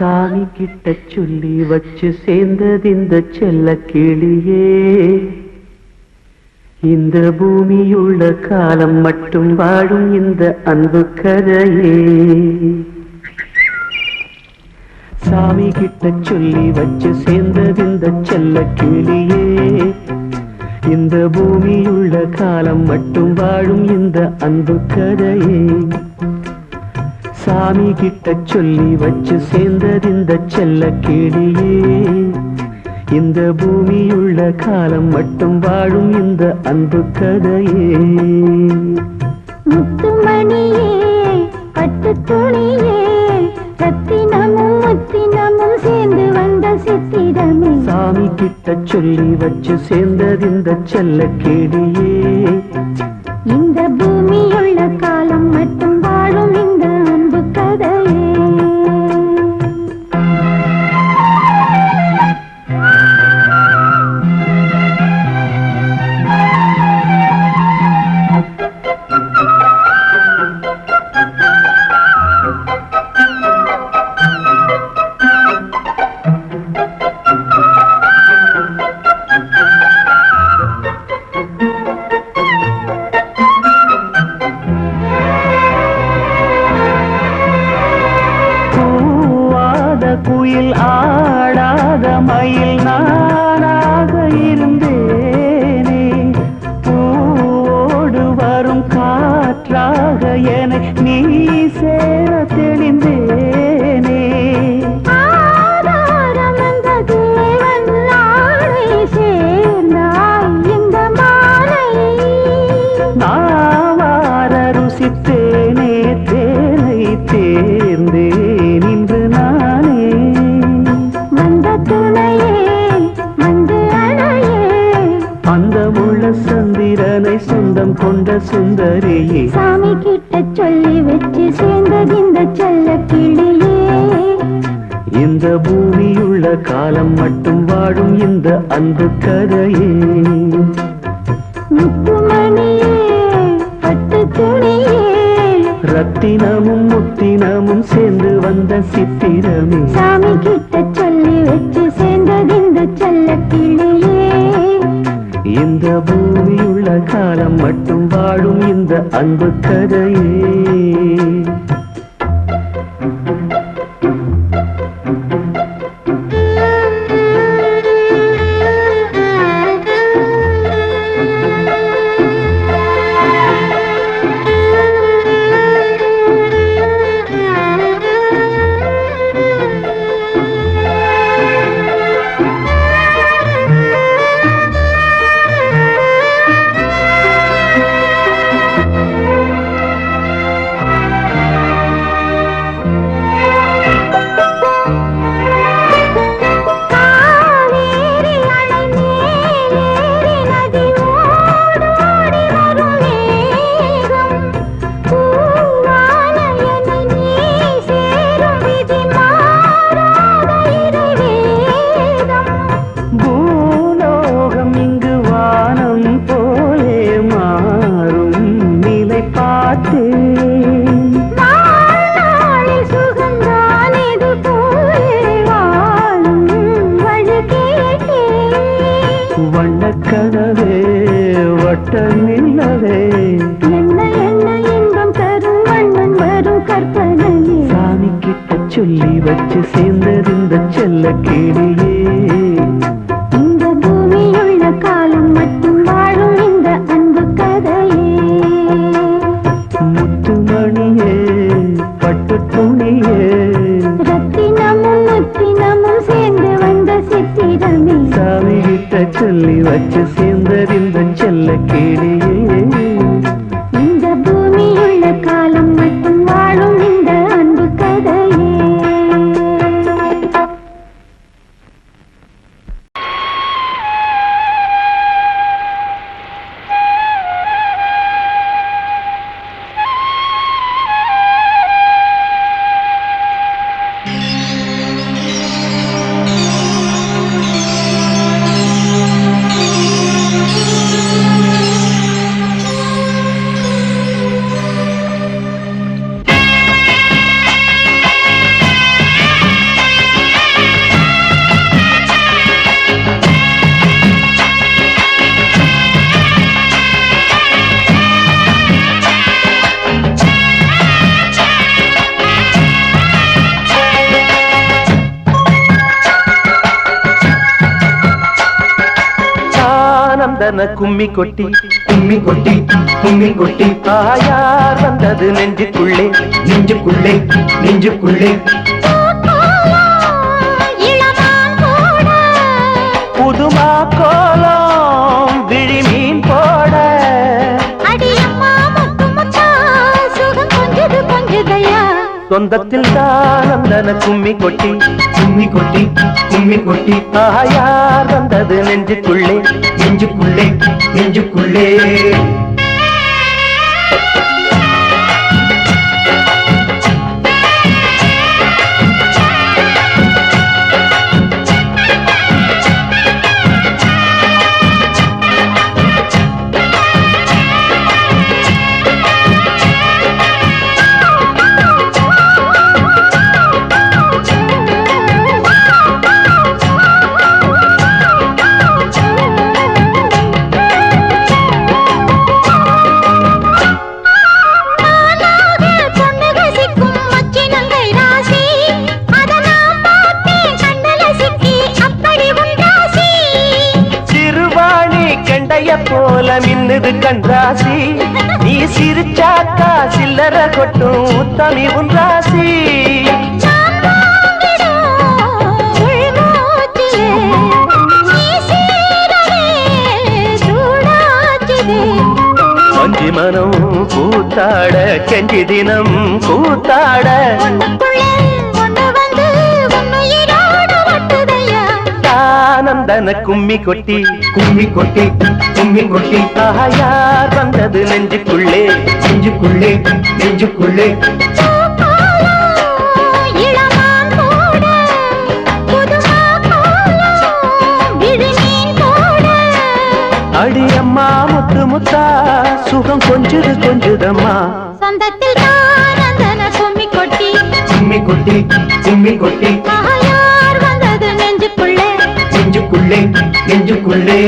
சாமி கிட்ட சொல்லி வச்சு சேர்ந்தது இந்த செல்ல கிளியே. இந்த பூமியுள்ள காலம் மட்டும் வாழும் இந்த அன்பு கதையே. சாமி கிட்ட சொல்லி வச்சு சேர்ந்தது இந்த செல்ல கிளியே. இந்த பூமியுள்ள காலம் மட்டும் வாழும் இந்த அன்பு கதையே. சாமி கிட்ட சொல்லி வச்சு சேர்ந்தது இந்த செல்ல கிளியே. இந்த பூமியுள்ள காலம் மட்டும் வாழும் இந்த அன்பு கதையே. முத்துமணியே பட்டு துணியே ரத்தினமும் முத்தினமும் சேர்ந்து வந்த சித்திரமே. சாமி கிட்ட சொல்லி வச்சு சேர்ந்தது இந்த செல்ல கிளியே. இந்த பூமியுள்ள காலம் மட்டும் வாழும் இந்த அன்பு கதையே. குயில் ஆடாத மயில் நானாக இருந்தேனே. பூவோடு வரும் காற்றாக என நீ சேர தெளிந்தேனே. நாவார ருசித்தேனே தேனை தேர்ந்தேன் இன்று நானே. அந்தமுள்ள சந்திரனை சொந்தம் கொண்ட சுந்தரியே. சாமி கிட்ட சொல்லி வச்சு சேர்ந்தது இந்த செல்ல கிளியே. இந்த பூமியுள்ள காலம் மட்டும் வாழும் இந்த அன்பு கதையே. முத்துமணியே பட்டு துணியே ரத்தினமும் முத்தினமும் சேர்ந்து வந்த சித்திரமே. சாமி கிட்ட சொல்லி வச்சு சேர்ந்தது இந்த செல்ல கிளியே. இந்த பூமியுள்ள காலம் மட்டும் வாழும் இந்த அன்பு கதையே. வண்ணக்கனவே வட்ட நிலவே என்ன என்ன இன்பம் தரும் வண்ணன் வரும் கற்பனையே. சாமி கிட்ட சொல்லி வச்சு சேர்ந்தது இந்த செல்ல கிளியே. இந்த பூமியுள்ள காலம் மட்டும் வாழும் இந்த அன்பு கதையே. முத்துமணியே பட்டு துணியே ரத்தினமும் முத்தினமும் சேர்ந்து வந்த சித்திரமே. சாமி கிட்ட சொல்லி வச்சு சேர்ந்தது இந்த செல்ல கிளியே. இந்த பூமியுள்ள காலம் மட்டும் வாழும் இந்த அன்பு கதையே. கும்மி கொட்டி கும்மி கொட்டி கும்மி கொட்டி யார் வந்தது நெஞ்சுக்குள்ளே நெஞ்சுக்குள்ளே நெஞ்சுக்குள்ளே புதுமா கோலம் விழி மீன் போட சொந்தத்தில் தான் வந்தன கும்மி கொட்டி கும்மி கொட்டி கும்மி கொட்டி யார் வந்தது நெஞ்சுக்குள்ளே நெஞ்சுக்குள்ளே நெஞ்சுக்குள்ளே போல மின்னுது கண்ராசி நீ சிரிச்சாக்கா சில்லற கொட்டும் உத்தமி உன் ராசி மஞ்சி மனம் கூத்தாட கெஞ்சி தினம் கூத்தாட ஆனந்தன கும்மி கொட்டி கும்மி கொட்டி கும்மி கொட்டி யார் வந்தது நெஞ்சுக்குள்ளே நெஞ்சுக்குள்ளே நெஞ்சுக்குள்ளே அடியம்மா முத்து முத்தா சுகம் கொஞ்சுது கொஞ்சுதம்மா சொந்தத்தில் ஆனந்தன கும்மி கொட்டி கும்மி கொட்டி கும்மி கொட்டி யார் வந்தது நெஞ்சுக்குள்ளே நெஞ்சுக்குள்ளே நெஞ்சுக்குள்ளே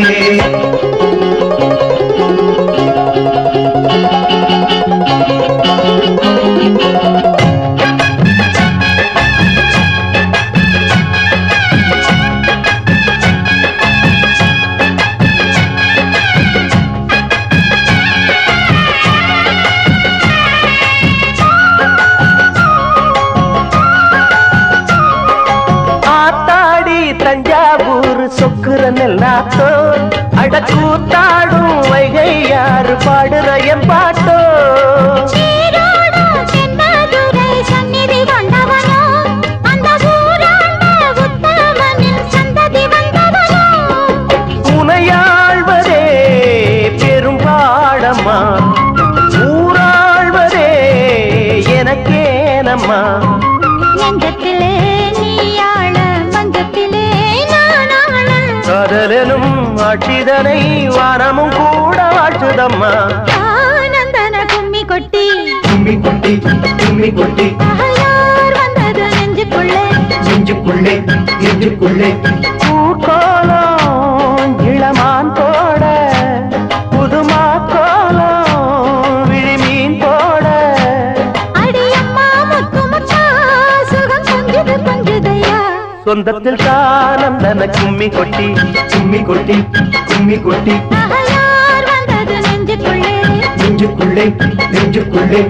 தஞ்சாவூர் சொக்குற நெல்லாத்தோ அடக்கூத்தாடும் வைகை யாரு பாடுற என் பாட்டோ உனையாழ்வதே பெரும்பாடம்மா ஊராழ்வதே எனக்கேனம்மா காதலனும் ஆட்சிதனை வானமும் கூட வாழ்த்துதம்மா ஆனந்தன கும்மி கொட்டி கும்மி கொட்டி கும்மி கொட்டி யார் வந்தது நெஞ்சுக்குள்ளே நெஞ்சுக்குள்ளே நெஞ்சுக்குள்ளே பூக்கோலம் இளமான் போட புதுமா கோலம் விழி மீன் போட அடியம்மா முத்து முத்தா சுகம் கொஞ்சுது கொஞ்சுதையா சொந்தத்தில் தானந்தன கும்மி கொட்டி கும்மி கொட்டி கும்மி கொட்டி யார் வந்தது நெஞ்சுக்குள்ளே நெஞ்சுக்குள்ளே நெஞ்சுக்குள்ளே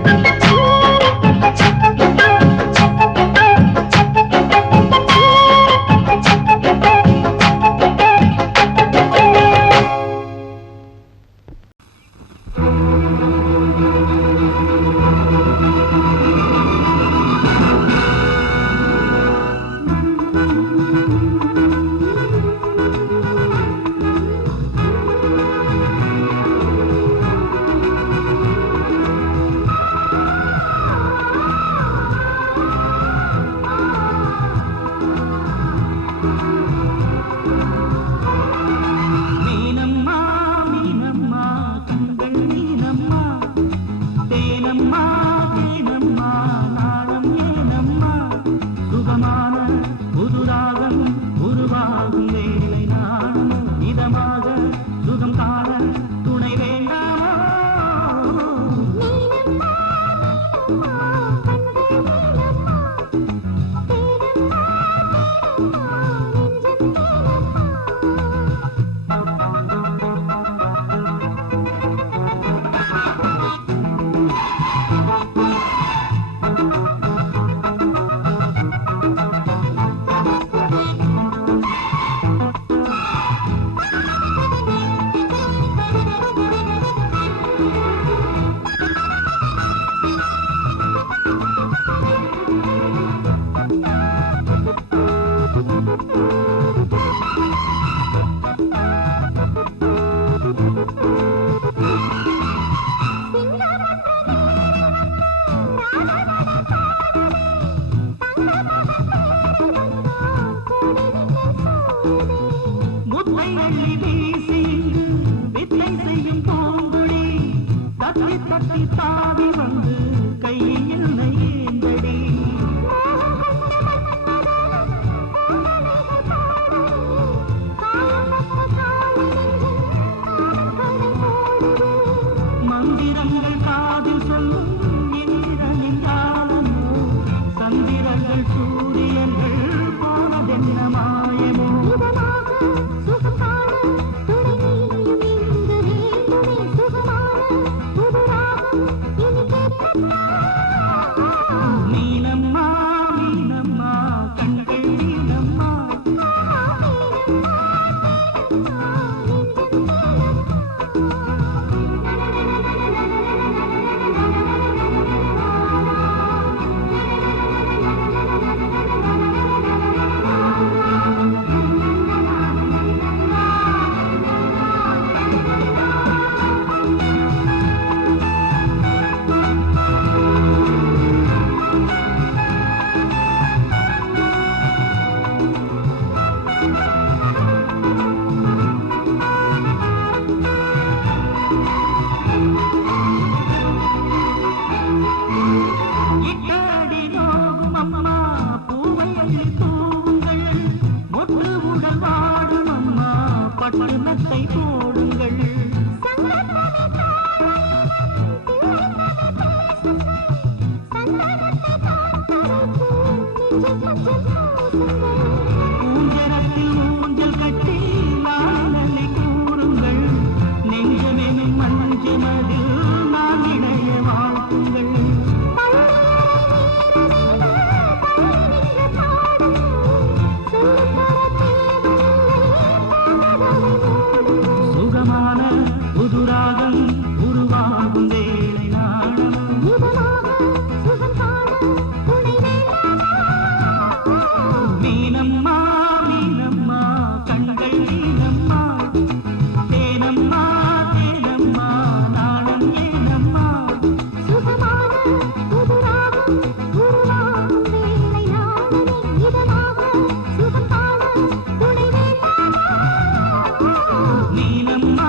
தாவி வந்து கையில் ஏந்தடி மந்திரங்கள் காதில் சொல்லும் இந்திரனின் ஞானமோ சந்திரங்கள் சூரியர்கள் போனதென்ன மாயமோ மீனம்மா மீனம்மா கண்கள் மீனம்மா பட்டணத்தை போடுங்கள் ஊஞ்சரத்தில் ஊஞ்சல் கட்டி நாளை கூறுங்கள் நெஞ்சமெனும் மஞ்சமதில் நான் இணைய வாழ்த்துங்கள் சுகமான புதுராகம் உருவாகும் வேளை நாணம் மீனம்மா மீனம்மா கண்கள் மீனம்மா தேனம்மா தேனம்மா நாணம் ஏனம்மா மீனம்மா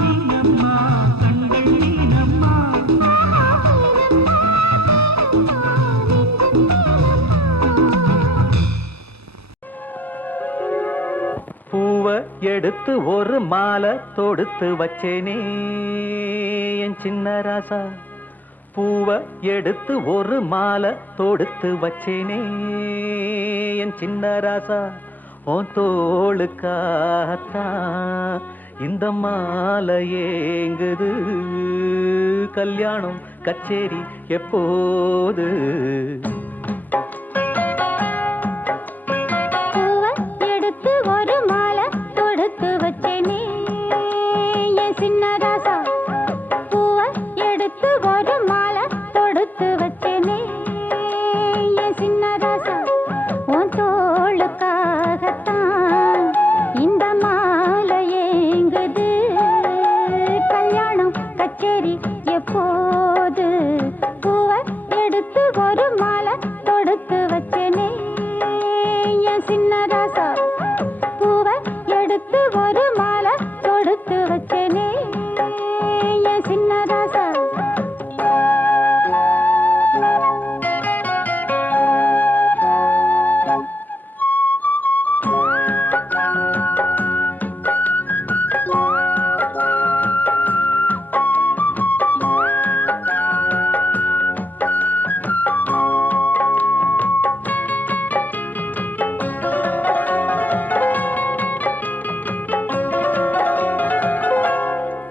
மீனம்மா கண்கள் மீனம்மா பூவை எடுத்து ஒரு மாலை தொடுத்து வச்சேனே என் சின்ன ராசா பூவை எடுத்து ஒரு மாலை தொடுத்து வச்சேனே என் சின்ன ராசா உன் தோளுக்காகத்தான் இந்த மாலை ஏங்குது கல்யாணம் கச்சேரி எப்போது எடுத்து ஒரு மாலை தொடுத்து வச்சேனே என் சின்ன ராசா பூவை எடுத்து ஒரு மாலை தொடுத்து வச்சேனே என் சின்ன ராசா உன் தோளுக்காகத்தான் இந்த மாலை ஏங்குது கல்யாணம் கச்சேரி எப்போது பூவை எடுத்து ஒரு மாலை தொடுத்து வச்சேனே என் சின்ன ராசா பூவை எடுத்து ஒரு மாலை தொடுத்து வச்சேனே என் சின்ன ராசா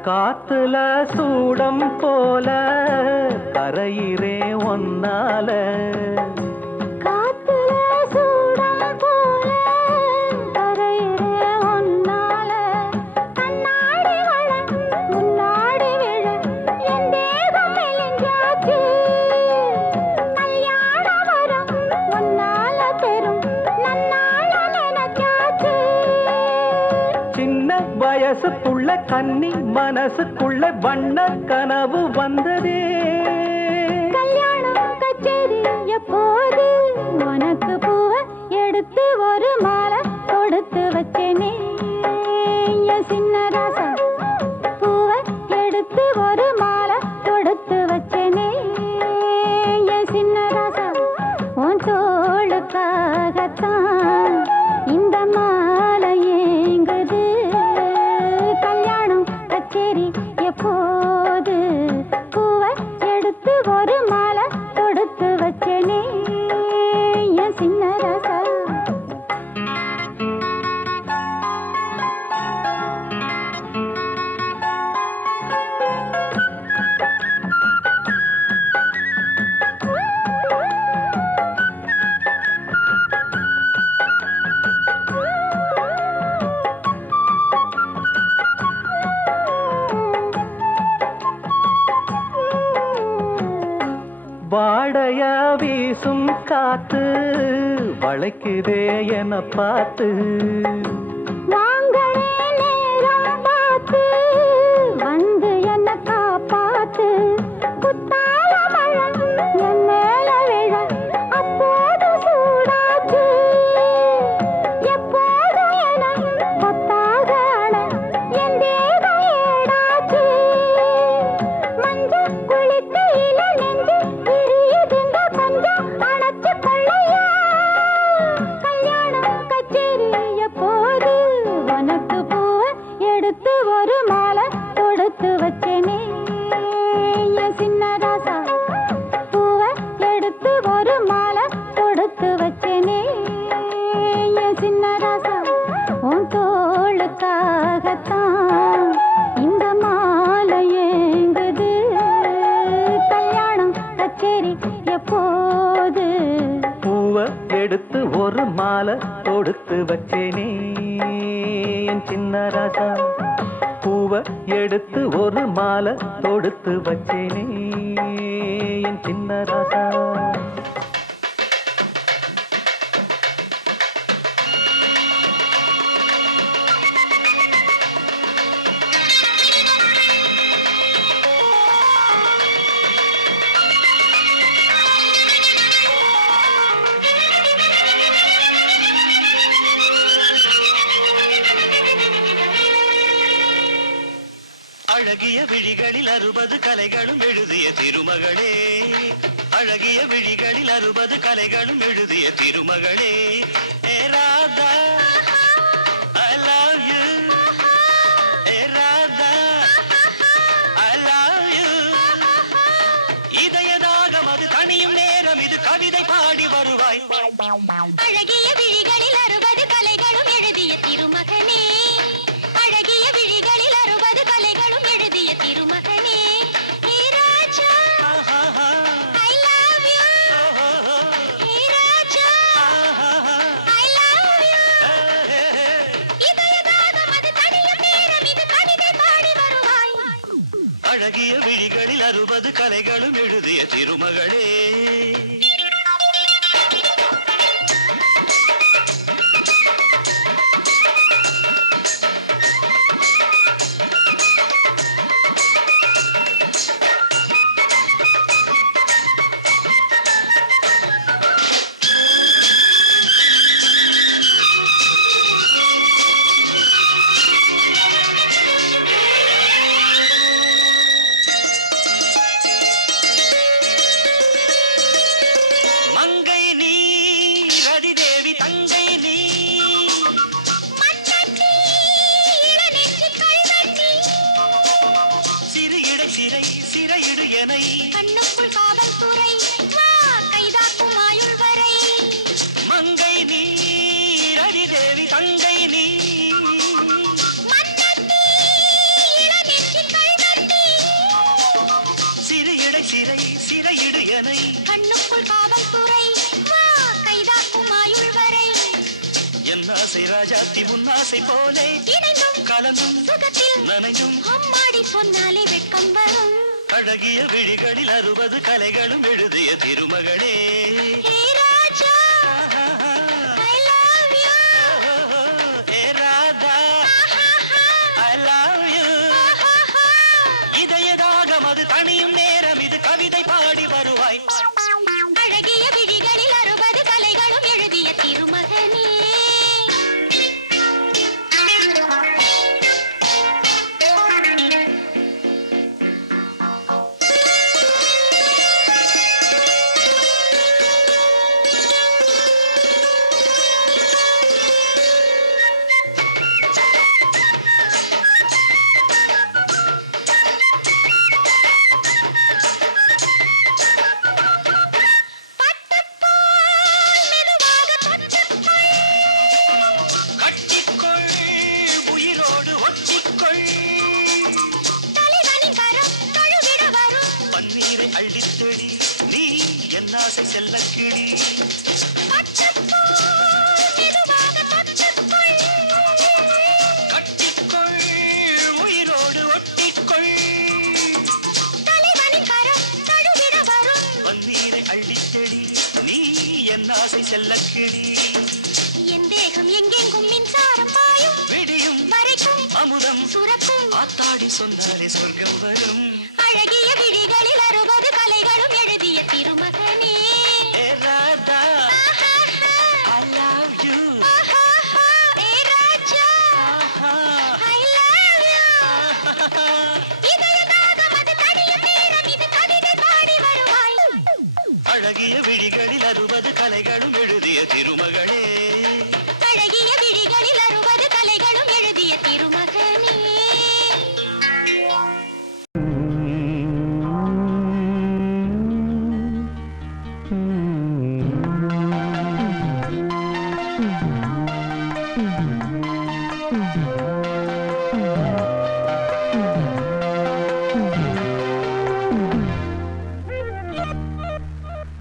காத்துல சூடம் போல கரையிறே ஒன்னால காத்துல சூடம் போல கரையிற ஒன்னால கண்ணாடி வள முன்னாடி விழ என் தேகம் மெலிஞ்சாச்சு கல்யாண வரம் ஒன்னால பெரும் நன்னால நினைச்சாச்சு சின்ன வயசுக்குள்ள கன்னி மனசுக்குள்ள வண்ண கனவு வந்ததே கல்யாணம் கச்சேரி எப்போது உனக்கு பூவை எடுத்து ஒரு மாலை தொடுத்து வச்சேனே என் சின்ன ராசா பூவை எடுத்து ஒரு மாலை தொடுத்து வச்சேனே வாடையா வீசும் காத்து வளைக்குதே என பார்த்து வாங்களே நேரம் பார்த்து வந்து என்ன காப்பாத்து குத்தால மழை என் மேல விழ அப்போது சூடாச்சு எப்போதும் என கொத்தாக அழ என் தேகம் ஏடாச்சு மஞ்ச குளிக்கையில நெஞ்சு விரியுதுங்க கொஞ்சம் அணைச்சு கொள்ளையா கல்யாணம் கச்சேரி எப்போது உனக்கு பூவை எடுத்து ஒரு மாலை தொடுத்து வச்சேனே என் சின்ன ராசா பூவை எடுத்து ஒரு மாலை தொடுத்து வச்சேனே என் சின்ன ராசா உன் தோளுக்காகத்தான் இந்த மாலை ஏங்குது கல்யாணம் கச்சேரி எப்போது பூவை எடுத்து ஒரு மாலை தொடுத்து வச்சேனே என் சின்ன ராசா பூவை எடுத்து ஒரு மாலை தொடுத்து வச்சேனே என் சின்ன ராசா அழகிய விழிகளில் 60 கலைகளும் எழுதிய திருமகளே அழகிய விழிகளில் 60 கலைகளும் எழுதிய திருமகளே ஏ Radha I love you A Radha I love you இதயதாகம் அது தனியும் நேரம் இது கவிதை பாடி வருவாய் அழகிய விழிகளில் 60 கலைகளும் எழுதிய திருமகனே அழகிய விழிகளில் 60 கலைகளும் எழுதிய திருமகனே ஹே ராஜா I love you hey Raja I love you இதயதாகம் அது தனியும் நேரம் இது கவிதை பாடி வருவாய் அழகிய விழிகளில் 60 கலைகளும் எழுதிய திருமகளே மங்கை நீ ரதிதேவி தங்கை நீ மண்ணட்டி இளநெஞ்சு கல்வெட்டி சிறு இடை சிறை சிறையிடு எனை கண்ணுக்குள் காவல்துறை வா கைதாக்கும் ஆயுள் வரை மங்கை நீ ரதிதேவி தங்கை நீ மண்ணட்டி இளநெஞ்சு கல்வெட்டி சிறு இடை சிறை சிறையிடு எனை கண்ணுக்குள் காவல்துறை வா கைதாக்கும் ஆயுள் வரை என் ஆசை ராஜாத்தி உன் ஆசை போலே இணைந்தும் கலந்தும் சுகத்தில் நனைந்தும் அம்மாடி சொன்னாலே வெட்கம் வரும் அழகிய விழிகளில் 60 கலைகளும் எழுதிய திருமகளே ஹே ராஜா I love you A Radha I love you இதயதாகம் அது தனியும் நேரம் இது கவிதை பாடி வருவாய் அழகிய விழிகளில் 60 கலைகளும் எழுதிய திருமகனே பட்டுப்பால் மெதுவாக தொட்டுக்கொள் கட்டிக்கொள் உயிரோடு ஒட்டிக்கொள் தலைவனின் கரம் தழுவிட வரும் பன்னீரை அள்ளித்தெளி நீ என் ஆசை செல்லக் கிளி பட்டுப்பால் மெதுவாக தொட்டுக்கொள் கட்டிக்கொள் உயிரோடு ஒட்டிக்கொள் தலைவனின் கரம் தழுவிட வரும் பன்னீரை அள்ளி செடி நீ என் ஆசை செல்லக்கிளி என் தேகம் எங்கெங்கும் மின்சாரம் பாயும் விடியும் வரைக்கும் அமுதம் சுரக்கும் ஆத்தாடி சொன்னாலே சொர்க்கம் வரும் அழகிய விழிகளில் 60 கலைகளும் எழுதிய திருமகனே ஏ ராதா I love you ஆஹாஹா, ஏ ராஜா ஆஹா. I love you. இதய தாகம் அது தணியும் நேரம் இது கவிதை பாடி வருவாய் அழகிய விழிகளில் 60 கலைகளும் எழுதிய திருமகளே அழகிய விழிகளில் 60 கலைகளும் எழுதிய திருமகனே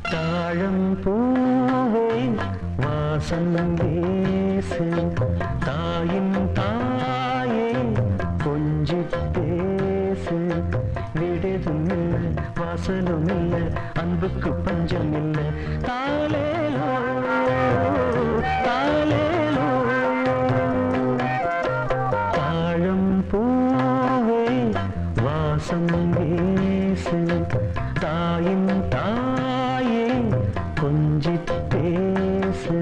தாழம் பூவே வாசம் பேசு தாயின் தாயே கொஞ்சி பேசு விடுதும் இல்லை வாசலும் இல்லை அன்புக்கு பஞ்சம் இல்லை தாலேலோ தாலேலோ தாழம் பூவே வாசம் பேசு தாயின் தாயே கொஞ்சி பேசு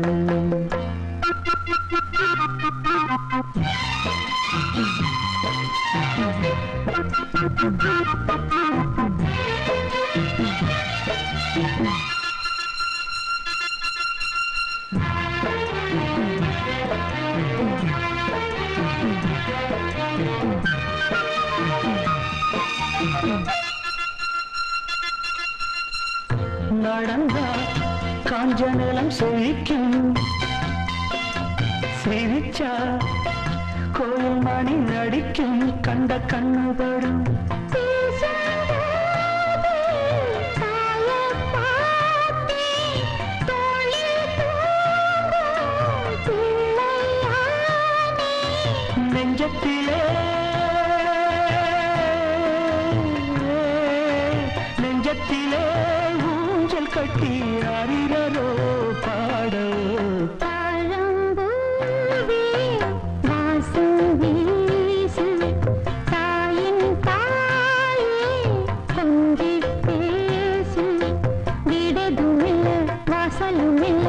நடந்தா காஞ்ச நிலம் செழிக்கும் சிரிச்சா கோயில் மணி நடிக்கும் கண்ட கண்ணுபடும் நெஞ்சத்திலே நெஞ்சத்திலே ஊஞ்சல் கட்டி அறிரோ பாட தாழம்பூவே வாசம் வீசு தாயின் தாயே கொஞ்சி பேசு விடதுமில்ல வாசலுமில்ல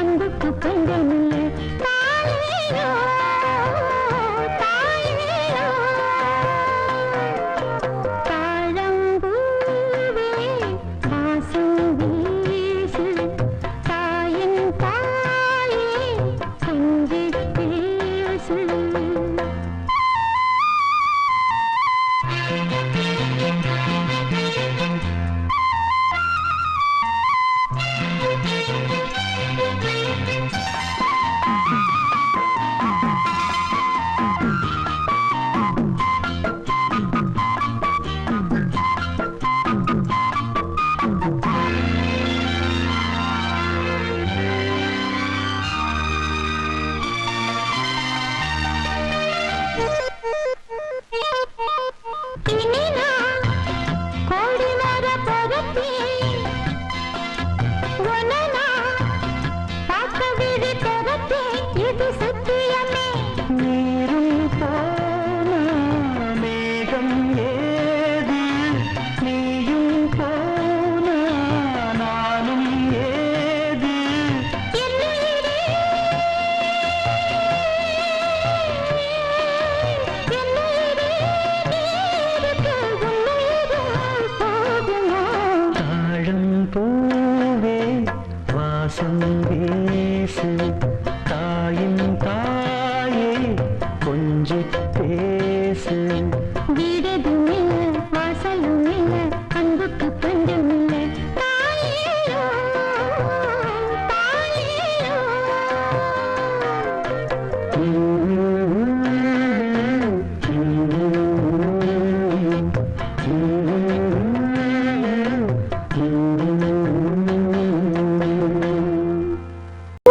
அன்புக்கு பஞ்சமில்ல தாயேயோ தாயேயோ தாழம்பூவே வாசம் வீசு தாயின் தாயே கொஞ்சி பேசு இனினா கோடி மர பரப்பி ஒனனா பார்க்க விழி திறப்பி இது சத்தியமே நீரும் போன மேகம் ஏது நீயும் போன நானும் ஏது என்னுயிரே என்னுயிரே நீருக்கு உன்னுயிரும் போகுமா தாழம் பூவே வாசம் வீசு தாயின் தாயே கொஞ்சி பேசு வீடதுமில்ல வாசலுமில்ல அன்புக்கு பஞ்சமில்ல தாயேயோ தாயேயோ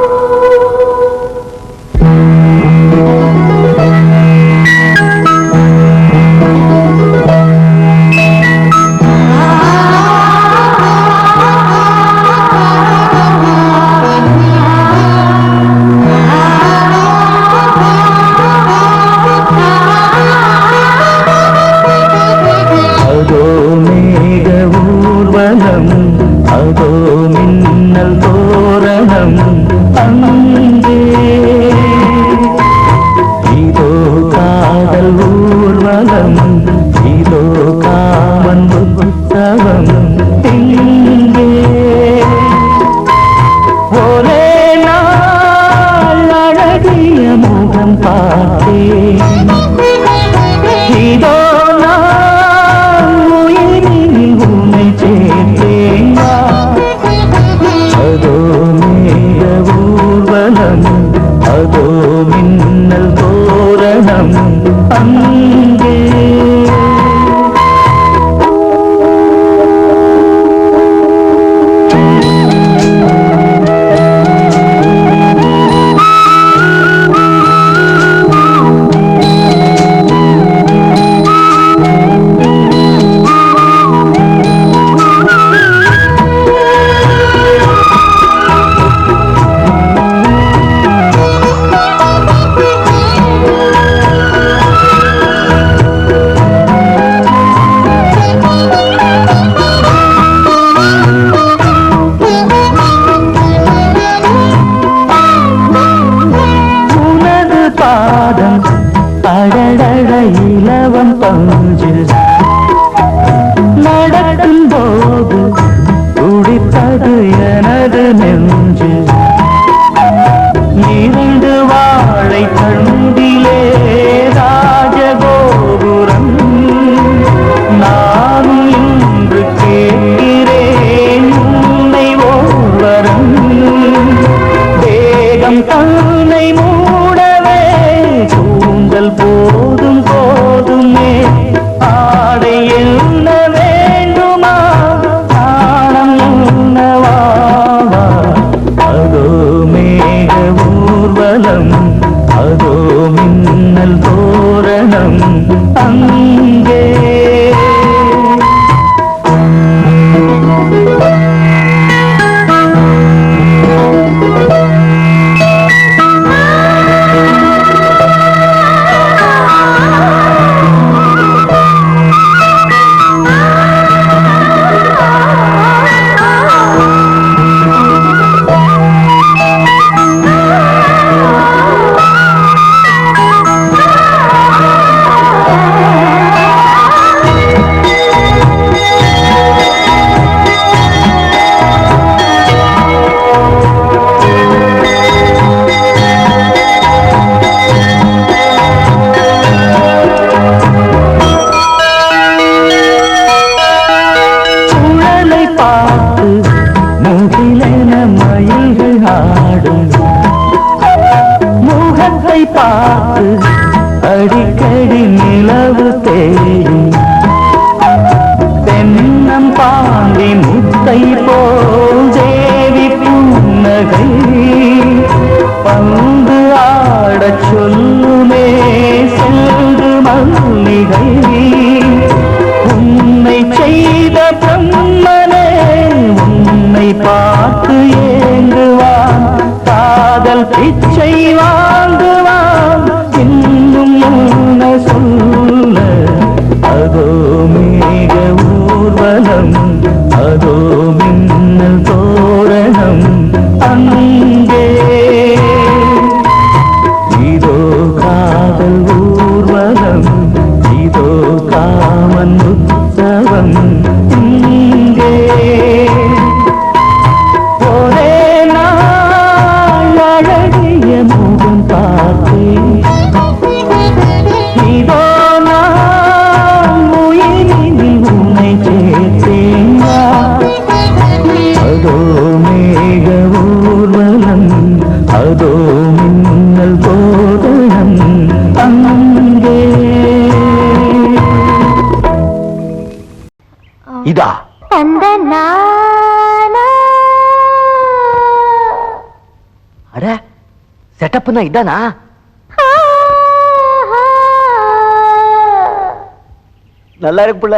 Ooh. அதோ மின்னல் தோரணம் அங்கே இதோ காதல் ஊர்வலம் இதோ காமன் உற்சவம் இங்கே ஒரே நாள் அழகிய முகம் பார்த்தேன் இதோ நான் உயிரில் உன்னை சேர்த்தேன் அதோ மேக ஊர்வலம் அதோ மின்னல் தோரணம் அங்கே அடடட இலவம் பஞ்சு நடக்கும் போது துடித்தது எனது நெஞ்சு இரண்டு வாழை கண்டிலே ராஜகோபுரம் நான் இன்று கேட்கிறேன் உன்னை ஓர்வரம் வேகம் தன்னை மூடவே கூந்தல் போதும் போதுமே ஆடை என்ன வேண்டுமா தானம் என்னவா அதோ மேக ஊர்வலம் அதோ மின்னல் தோரணம் அங்கே பார்த்து அடிக்கடி நிலவு தேயும் தென்னம் பாண்டி முத்தை போல் தேவி புன்னகை பந்து ஆடச் சொல்லுமே செல்து மல்லிகை உன்னை செய்த பிரம்மனே உன்னை பார்த்து ஏங்குவான் காதல் பிச்சை வாங்குவான் இன்னும் என்ன சொல்ல அதோ மேக ஊர்வலம் அதோ மின்னல் தோரணம் அங்கே இதோ காதல் ஊர்வலம் இதோ காமன் உற்சவம் இங்கே ஒரே நாள் அழகிய முகம் பார்த்தேன் இதோ நான் உயிரில் உன்னை சேர்த்தேன் அதோ மேக ஊர்வலம் அதோ மின்னல் தோரணம் அங்கே இதா அந்த அட செட்டப்னா இதானா நல்லா இருக்கு புள்ள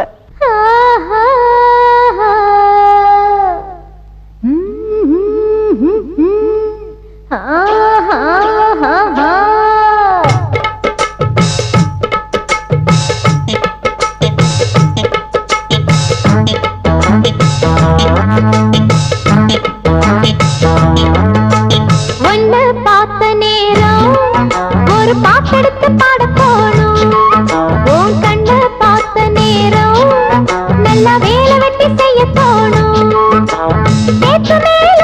நாத்து மேல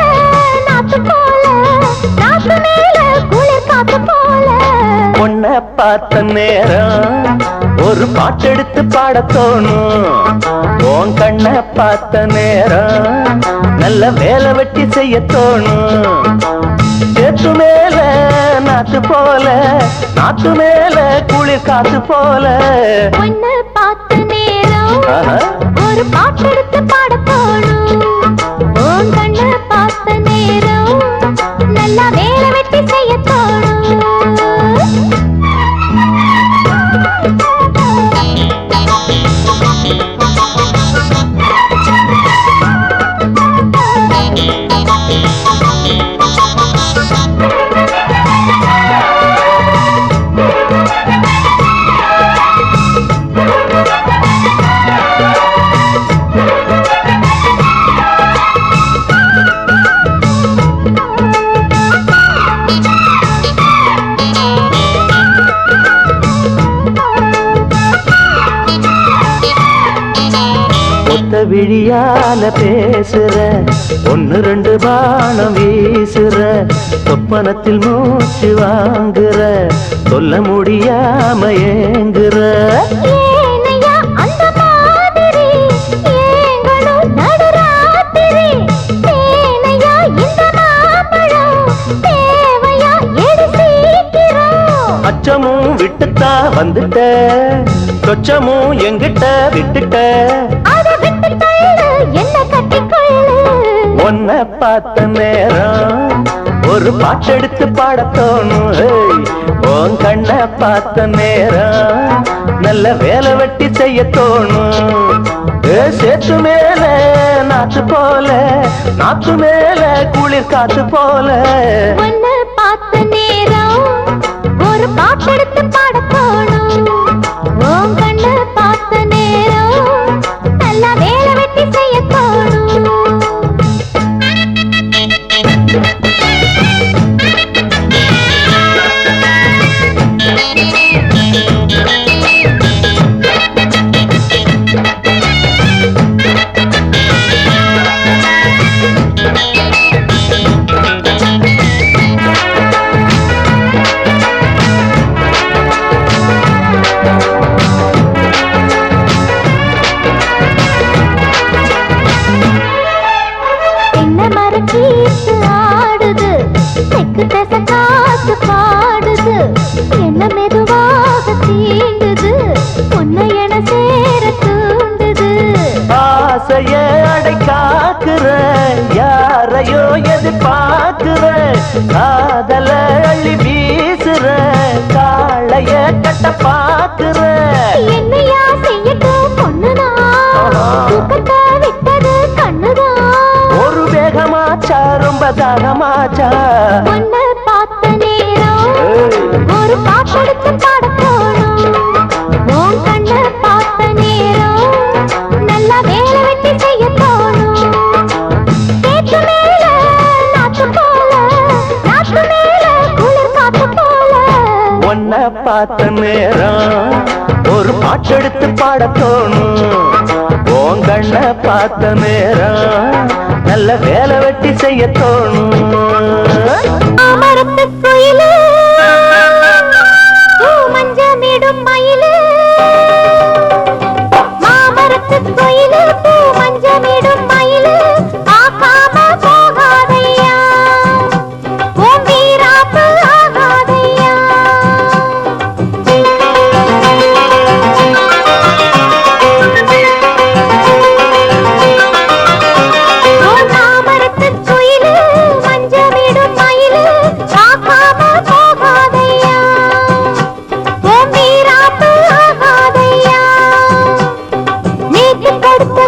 நாத்து போல நாத்து மேல குளிர் காத்து போல உன்னை பார்த்த நேரம் ஒரு பாட்டெடுத்து பாடத் தோணும் உன் கண்ணை பார்த்த நேரம் நல்ல வேலை வெட்டி செய்ய தோணும் சேத்து மேல நாத்து போல நாத்து மேல குளிர் காத்து போல உன்னை பார்த்த நேரம் ஒரு பாட்டெடுத்து பாடத் தோணும் உன் கண்ணை பார்த்த நேரம் நல்லா வேலை வெட்டி செய்ய தோணும் விழியால பேசுற ஒன்னு ரெண்டு பானம் வீசுற சொப்பனத்தில் மூச்சு வாங்குற சொல்ல முடியாம ஏங்குற ஏனையா அந்த மாதிரி ஏங்களும் நடுராத்திரி ஏனையா இந்த மாம்பழம் தேவையா எடு சீக்கிரம் அச்சமும் விட்டுத்தா வந்துட்ட சொச்சமும் எங்கிட்ட விட்டுட்ட என்ன கட்டிக்கொள்ளு உன்னை பார்த்த நேரம் ஒரு பாட்டெடுத்து பாடத் தோணும் உன் கண்ணை பார்த்த நேரம் நல்ல வேலை வெட்டி செய்ய தோணும் சேத்து மேல நாத்து போல நாத்து மேல குளிர் காத்து போல உன்னை பார்த்த நேரம் ஒரு பாட்டெடுத்து பாடத் தோணும் உன் கண்ணை பார்த்த நேரம் நல்லா வேலை வெட்டி செய்ய தோணும் கீத்து ஆடுது தெக்கு தச காத்து பாடுது என்ன மெதுவாக தீண்டுது உன்னை என சேர தூண்டுது ஆசைய அடை காக்குற யாரையோ எதிர்பார்க்குற காதல அள்ளி வீசுற காளைய கட்ட பாக்குற என்னையா செய்யட்டும் பொண்ணுனா தூக்கத்தை விட்டது கண்ணுதான் ஒரு வேகமாச்சா ரொம்ப தாகமாச்சா உன்னை பார்த்த நேரம் ஒரு பாட்டெடுத்து பாடத் தோணும் உன் கண்ணை பார்த்த நேரம் நல்லா வேலை வெட்டி செய்ய தோணும் சேத்து மேல நாத்து போல நாத்து மேல குளிர் காத்து போல உன்னை பார்த்த நேரம் ஒரு பாட்டெடுத்து பாடத் தோணும் உன் கண்ணை பார்த்த நேரம் நல்ல வேலை வெட்டி செய்ய தோணும் மரத்து குயிலு மஞ்சமிடும் மயிலு மாமரத்து குயிலு பூ மஞ்சமிடும் மயிலு பார்க்காம போகாதையா உன் வீராப்பு ஆகாதையா மாமரத்து குயிலு மஞ்சமிடும் மயிலு பார்க்காம போகாதையா உன் வீராப்பு ஆகாதையா நேற்று கொடுத்த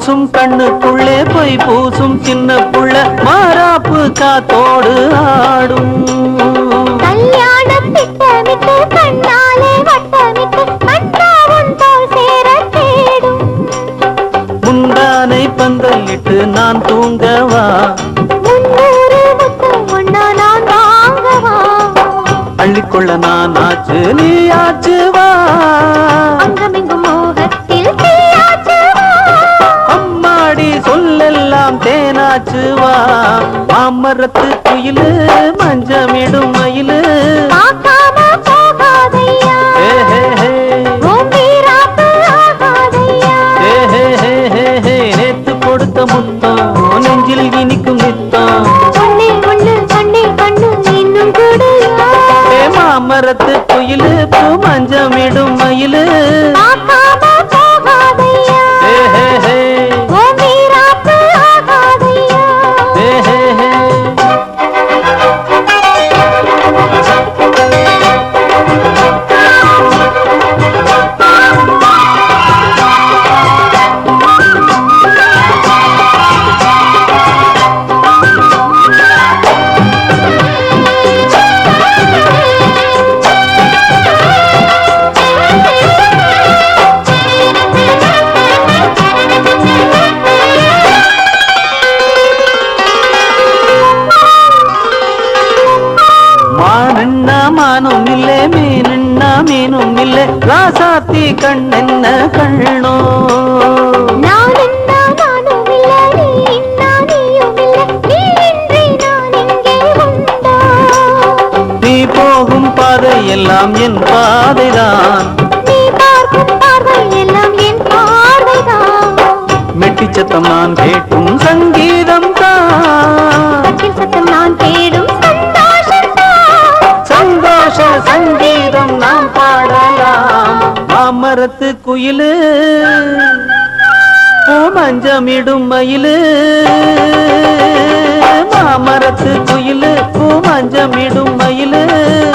கூசும் கண்ணுக்குள்ளே பொய் பூசும் சின்ன புள்ள மாறாப்பு காத்தோடு ஆடும். கல்யாணம் திட்டமிட்டு கண்ணாலே வட்டமிட்டு மன்னாவும் தோல் சேர தேடும். முந்தானை பந்தலிட்டு நான் தூங்கவா, 300 முத்தம் ஒண்ணா நான் வாங்கவா, அள்ளிக்கொள்ள நான் ஆச்சு நீ ஆச்சு வா, அங்கமெங்கும் மோகத்தில் தீயாச்சு வா. அம்மாடி சொல்லெல்லாம் தேனாச்சு வா, மாமரத்து குயிலு மஞ்சமிடும் மயிலு. பார்க்காம போகாதையா, ஹே ஹே ஹே உன் வீராப்பு ஆகாதையா. ஹே ஹே ஹே ஹே ஹே நேத்து கொடுத்த முத்தம் நெஞ்சில் இனிக்கும் நித்தம். ஒண்ணே ஒண்ணு கண்ணே கண்ணு இன்னும் கூடயா, ஹே மாமரத்து குயிலு பூ மஞ்சமிடும் மயிலு. பார்க்காம போகாதையா, ஹே ஹே ஹே உன் வீராப்பு ஆகாதையா. ஹே ஹே ஹே மானண்ணா மானும் இல்லே மீனண்ணா மீனும் இல்லே ராசாத்தி கண்ணென்ன கண்ணோ. நான் என்ன நானும் இல்ல, நீ என்ன நீயும் இல்ல, நீ இன்றி நான் எங்கே உண்டோ. நீ போகும் பாதை எல்லாம் என் பாதைதான், நீ பார்க்கும் பார்வை எல்லாம் என் பார்வைதான். மெட்டிச்சத்தம் நான் கேட்கும் சங்கீதம் தான், கட்டில் சத்தம் நான் தேடும் சந்தோஷம் தான். சந்தோஷ சங்கீதம் நாம் பாடலாம். மாமரத்து குயிலு பூ மஞ்சமிடும் மயிலு, மாமரத்து குயிலு பூ மஞ்சமிடும் மயிலு.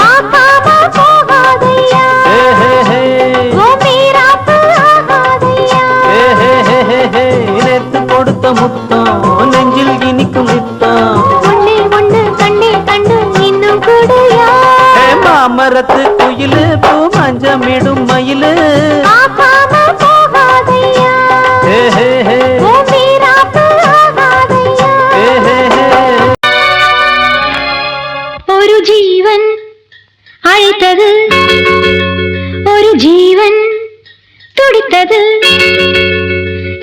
பார்க்காம போகாதையா, ஹே ஹே ஹே உன் வீராப்பு ஆகாதையா. ஹே ஹே ஹே ஹே ஹே நேத்து கொடுத்த முத்தம் நெஞ்சில் இனிக்கும் நித்தம். ஒண்ணே ஒண்ணு கண்ணே கண்ணு இன்னும் கூடயா, ஹே மாமரத்து குயிலு பூ மஞ்சமிடும் மயிலு. பார்க்காம போகாதையா, ஹே ஹே ஹே உன் வீராப்பு ஆகாதையா. ஹே ஹே ஹே ஒரு ஜீவன் அழைத்தது, ஒரு ஜீவன் துடித்தது.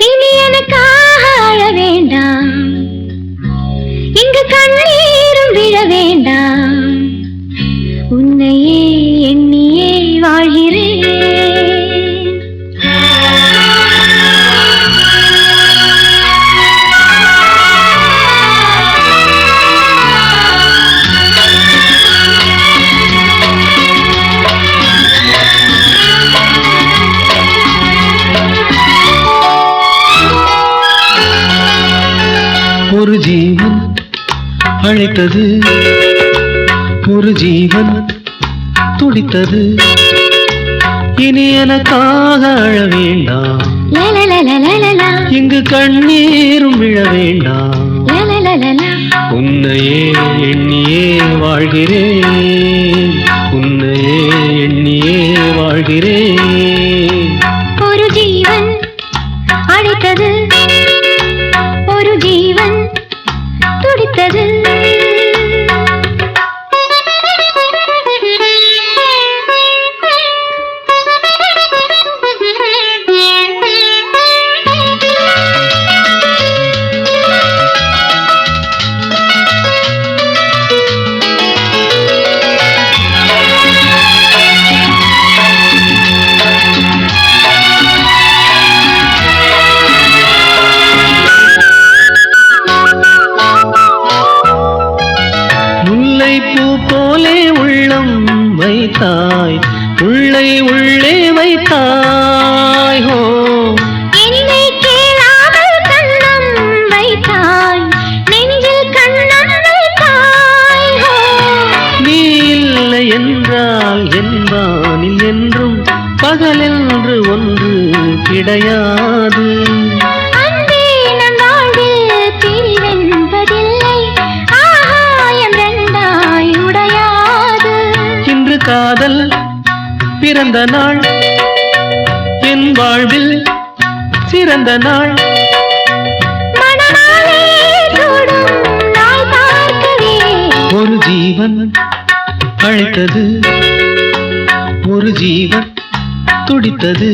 இனி எனக்காக அழ வேண்டாம், இங்கு கண்ணீரும் விழ வேண்டாம். உன்னையே எண்ணியே வாழ்கிறேன். ஒரு ஜீவன் அழைத்தது, ஒரு ஜீவன் துடித்தது. இனி எனக்காக அழ வேண்டாம், லலலலலலலா, இங்கு கண்ணீரும் விழ வேண்டாம். லலலலலா. உன்னையே எண்ணியே வாழ்கிறேன், உன்னையே எண்ணியே வாழ்கிறேன். ஒரு ஜீவன் அழைத்தது, ஒரு ஜீவன் துடித்தது. வைத்தாய், உள்ளை உள்ளே வைத்தாய். ஹோ என்னை கேளாமல் கண்ணம் வைத்தாய், நெஞ்சில் கண்ணம் வைத்தாய். ஹோ நீ இல்லை என்றால் என்பானில் என்றும் பகலென்று ஒன்று கிடையாது. அன்பே பிறந்த நாள் என் வாழ்வில் சிறந்த நாள். மணநாளே சூடும் நாள் பார்க்கவே ஒரு ஜீவன் அழைத்தது, ஒரு ஜீவன் துடித்தது.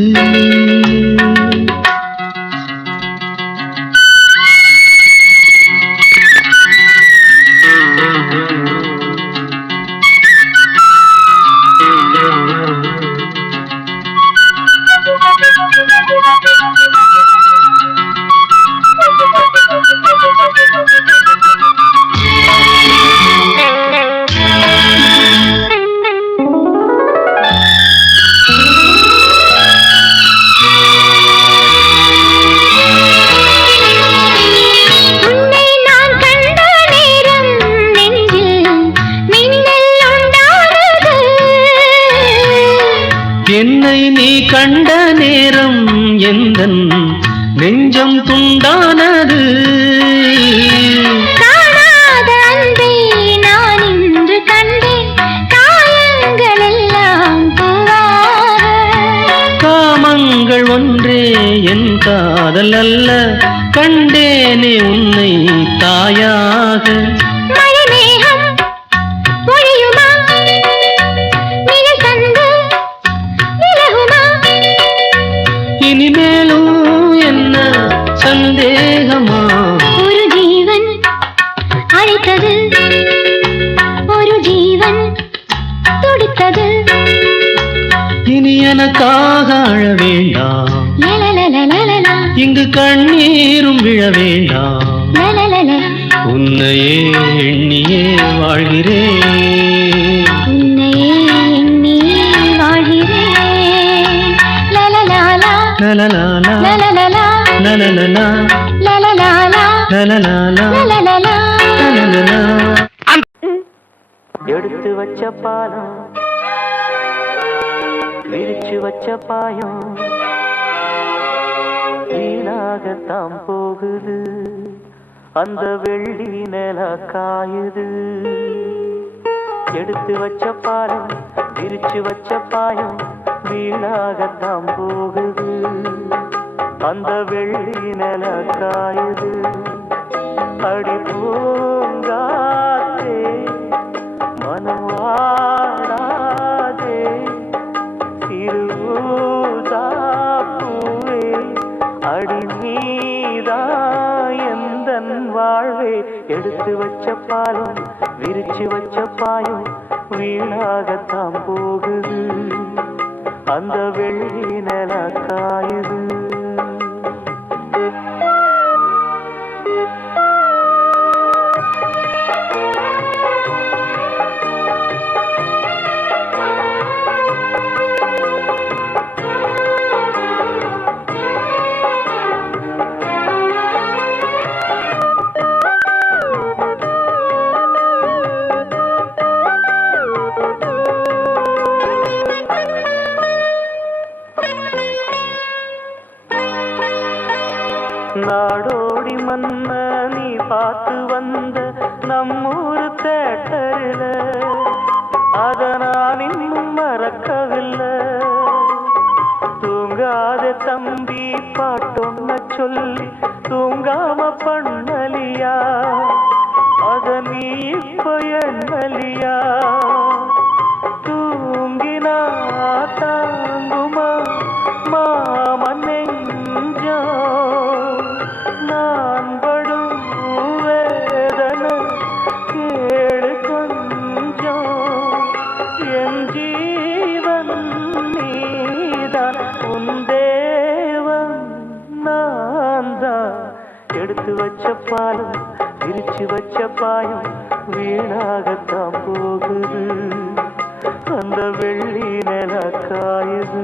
உன்னை நான் கண்ட நேரம் நெஞ்சில் மின்னல் உண்டானது. என்னை நீ கண்ட நேரம் எந்தன் நெஞ்சம் துண்டானது. காணாத அன்பை நான் இன்று கண்டேன், காயங்கள் எல்லாம் பூவாக. காமங்கள் ஒன்றே என் காதல் அல்ல, கண்டேனே உன்னை தாயாக. மழை மேகம் பொழியுமா, நிழல் தந்து விலகுமா? இனிமேலும் என்ன சந்தேகமா? ஒரு ஜீவன் அழைத்தது, ஒரு ஜீவன் துடித்தது. இனி எனக்காக அழ வேண்டாம், லலலலலலலா, இங்கு கண்ணீரும் விழ வேண்டாம். லலலலலா, உன்னையே எண்ணியே வாழ்கிறேன், உன்னையே எண்ணி வாழ்கிறேன். லலலாலா, லலலாலா, லலலலா, லலலலா, லலலாலா, லலலாலா, லலலலா. லலலலா. எடுத்து வச்ச பாலம் விரிச்சு வச்ச பாயம் வீணாகத்தான் போகுது, அந்த வெள்ளி நில காயுது. எடுத்து வச்ச பாலம் விரிச்சு வச்ச பாயம் வீணாகத்தான் போகுது, அந்த வெள்ளி நில காயுது. அடி பூங்காத்தே மனம் வாடாதே, திருவுதாப்பூவே அடி நீதா எந்தன் வாழ்வே. எடுத்து வச்ச பாலம் விரிச்சு வச்ச பாயம் வீணாகத்தான் போகுது, அந்த வெள்ளி நில காயுது. நாடோடி மன்ன நீ பார்த்து வந்த நம்மூரு தேட்டரில, அத நான் இன்னும் மறக்கவில்லை. தூங்காத தம்பி பாட்டொன்ன சொல்லி தூங்காம பண்ணலியா, அத நீ இப்ப எண்ணலியா? தூங்கினா தாங்குமா மாமன் நெஞ்சம், நான் படும் வேதனை கேளு கொஞ்சம். என் ஜீவன் நீதான், உன் தேவன் நான் தான். எடுத்து வச்ச பாலம் விரிச்சு வச்ச பாயம் வீணாகத்தான் போகுது, அந்த வெள்ளி நில காயுது.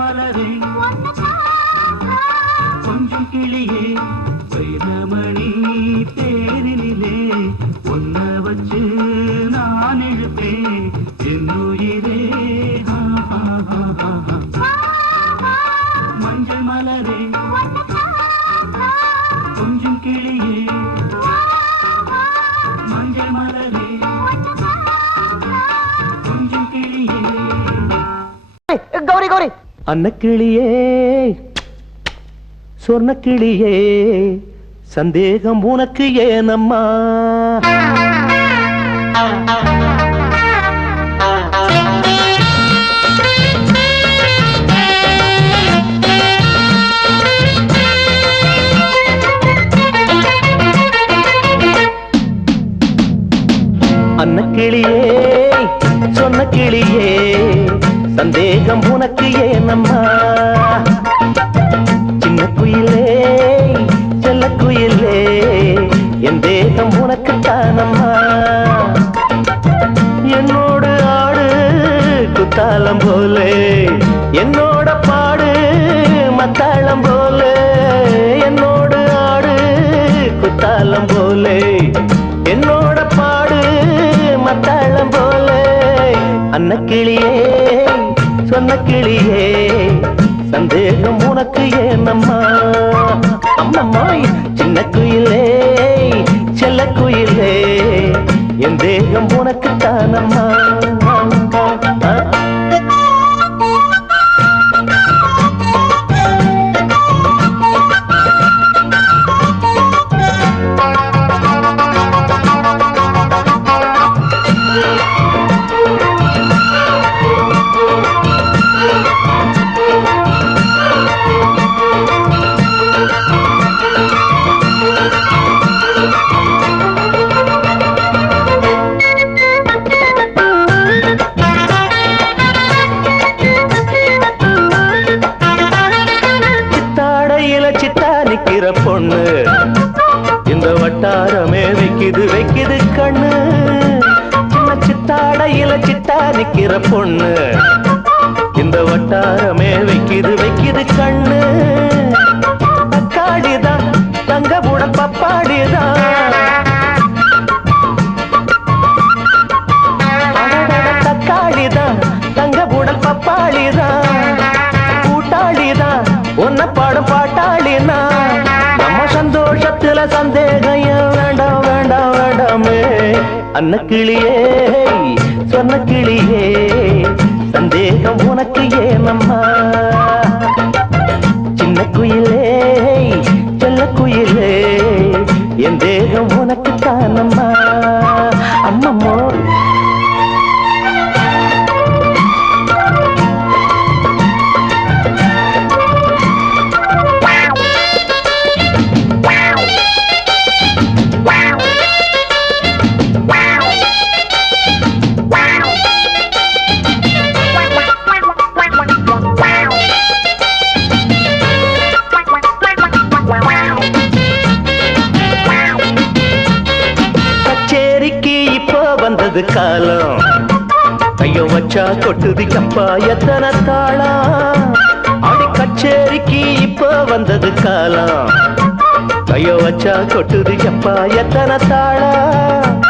மலரே கொஞ்சம் கிளியே வைரமணி தேரினிலே ஒன்ன வச்சு நான் எழுப்பேன் என்னுயிரே மஞ்சள் மலரே கொஞ்சம் கிளியே மஞ்சள் மலரே கொஞ்சம் கிளியே கௌரி கௌரி அன்னக்கிளியே சொர்ணக்கிளியே சந்தேகம் உனக்கு ஏனம்மா அன்னக்கிளியே சொன்னக்கிளியே சந்தேகம் உனக்கு ஏனம்மா சின்ன குயிலே செல்ல குயிலே என் தேகம் உனக்கு தானம்மா என்னோடு ஆடு குத்தாலம் போலே என்னோட பாடு மத்தாளம் போலே என்னோடு ஆடு குத்தாலம் போலே என்னோட பாடு மத்தாளம் போலே அன்னக்கிளியே சொன்ன கிளியே சந்தேகம் உனக்கு ஏனம்மா அம்மம்மா சின்ன குயிலே செல்ல குயிலே என் தேகம் உனக்கு தானம்மா பொண்ணு இந்த வட்டாரமே வைக்குது கண்ணு சின்ன சித்தாடையில சித்தா நிக்கிற பொண்ணு இந்த வட்டாரமே வைக்குது கண்ணு தக்காளிதான் தங்க புட பப்பாடிதான் தக்காளிதான் தங்க புடல் பப்பாளிதான் கூட்டாளிதான் ஒன்ன பாடும் பாட்டாளினா சந்தோஷத்துல சந்தேகம் வேண்டாம் வேண்டாம் வேண்டாமே அன்னக்கிளியே சொன்ன கிளியே சந்தேகம் உனக்கு ஏனம்மா சின்ன குயிலே செல்ல குயிலே என் தேகம் உனக்கு தானம்மா அம்மம்மோ வந்தது காலம் கைய வச்சா கொட்டுது கப்பா எத்தனை தாளம் அடி கச்சேரிக்கு இப்ப வந்தது காலம் கைய வச்சா கொட்டுது கப்பா எத்தனை தாளம்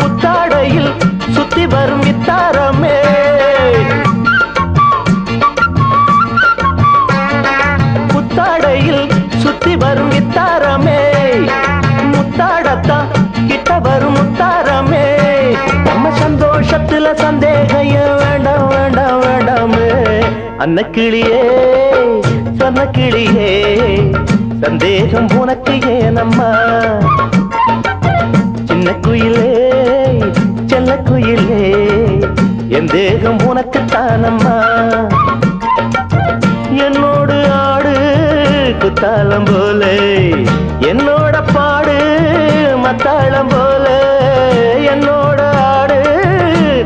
புத்தாடையில் சுத்தி வரும் இத்தாரமே புத்தாடையில் சுத்தி வரும் இத்தாரமே முத்தாடத்தான் கிட்ட வரும் முத்தாரமே நம்ம சந்தோஷத்துல சந்தேகம் வேண்டாம் வேண்டாம் வேண்டாமே அன்னக்கிளியே சொன்ன கிளியே சந்தேகம் உனக்கு ஏனம்மா சின்ன குயிலே செல்ல குயிலே என் தேகம் உனக்கு தானம்மா என்னோடு ஆடு குத்தாலம் போலே என்னோட பாடு மத்தாளம் போலே என்னோட ஆடு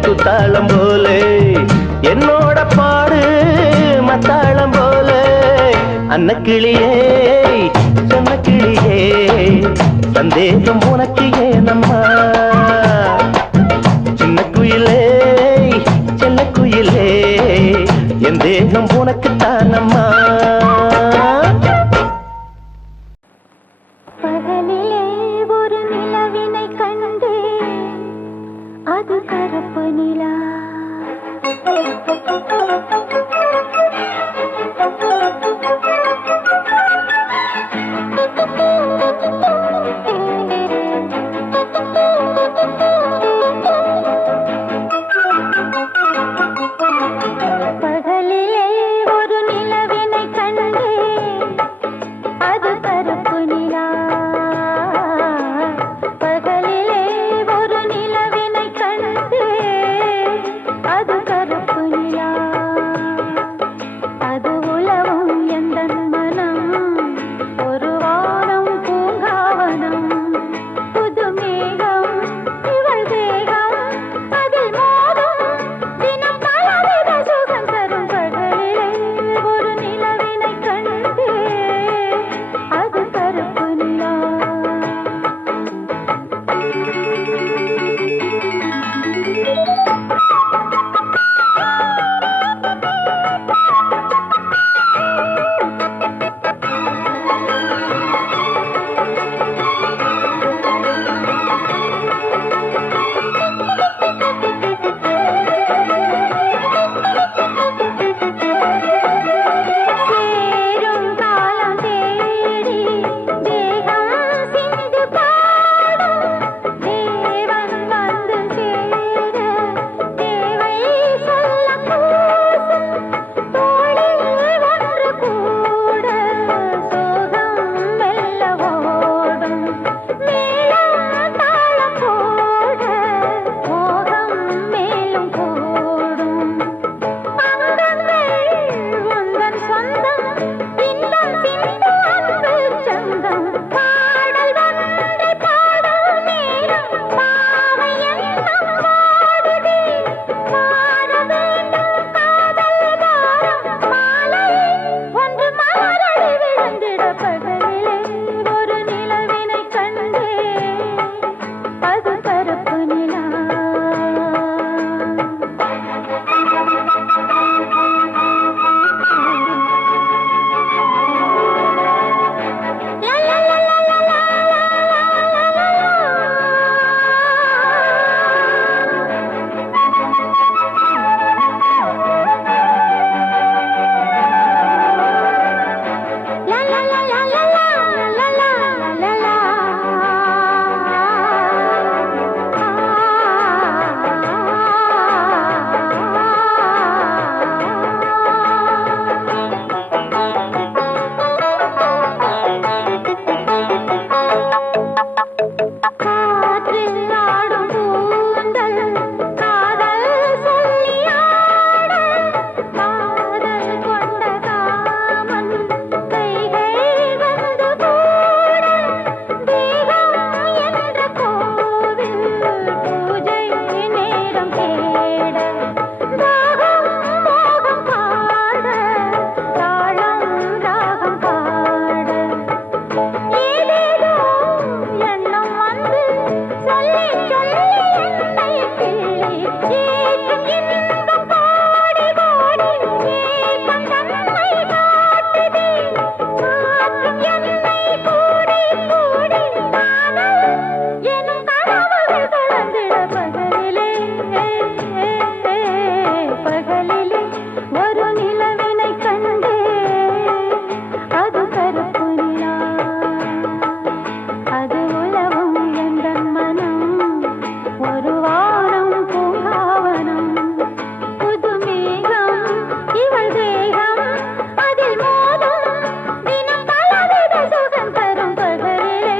குத்தாளம் போலே என்னோட பாடு மத்தாளம் போலே அன்னக்கிளியே சொன்ன கிளியே சந்தேகம் உனக்கு ஏனம்மா சின்ன குயிலே செல்ல குயிலே என் தேகம் உனக்கு உனக்குத்தானம்மா. பகலிலே ஒரு நிலவினை கண்டே, அது கருப்பு நிலா. பகலிலே ஒரு நிலவினை கண்டே, அது கருப்பு நிலா. பகலிலே ஒரு நிலவினை கண்டே, அது கருப்பு நிலா. அது உலவும் எந்தன் மனம், ஒரு வானம் பூங்காவனம். புது மேகம் இவள் தேகம், அதில் மோதும் தினம் பலவித சுகம் தரும். பகலிலே ஒரு நிலவினை கண்டே, அது கருப்பு நிலா. சேரும் காலம் தேடி தேகம் சிந்து பாடும். தேவன் வந்து சேர தேவை சொல்ல கூசும். தோளில் ஒன்று கூட சோகம் மெல்ல ஓடும். மேளம் தாளம் போட மோகம் மேலும் கூடும். அங்கங்கள் உந்தன் சொந்தம், இன்பம் சிந்து அன்பு சொந்தம். பாடல் வந்தை பாடும் நேரம், பாவை எண்ணம் வாடுதே. மாற வேண்டும் காதல் பாரம், மாலை ஒன்று மலரடி விழுந்திட. பகலிலே ஒரு நிலவினை கண்டே, அது கருப்பு நிலா. காற்றில் ஆடும் கூந்தல் காதல் சொல்லி ஆட, காதல் கொண்ட காமன் கைகள் வந்து கூட. தேகம் என்ற கோவில் பூஜை நேரம் தேட, தாகம் மோகம் பாட, தாளம் ராகம் பாட. ஏதேதோ எண்ணம் வந்து சொல்லி சொல்லி என்னை கிள்ளி ஏற்றும் இன்பம் கோடி கோடி. ஏக்கம் தன்னை காட்டுதே, மாற்றும் என்னை கூடி கூடி. காதல் எனும் கனவுகள் கலந்திட. பகலிலே பகலிலே ஒரு நிலவினை கண்டே, அது கருப்பு நிலா. அது உலவும் எந்தன் மனம், ஒரு வானம் பூங்காவனம். புது மேகம் இவள் தேகம், அதில் மோதும் தினம் பலவித சுகம் தரும். பகலிலே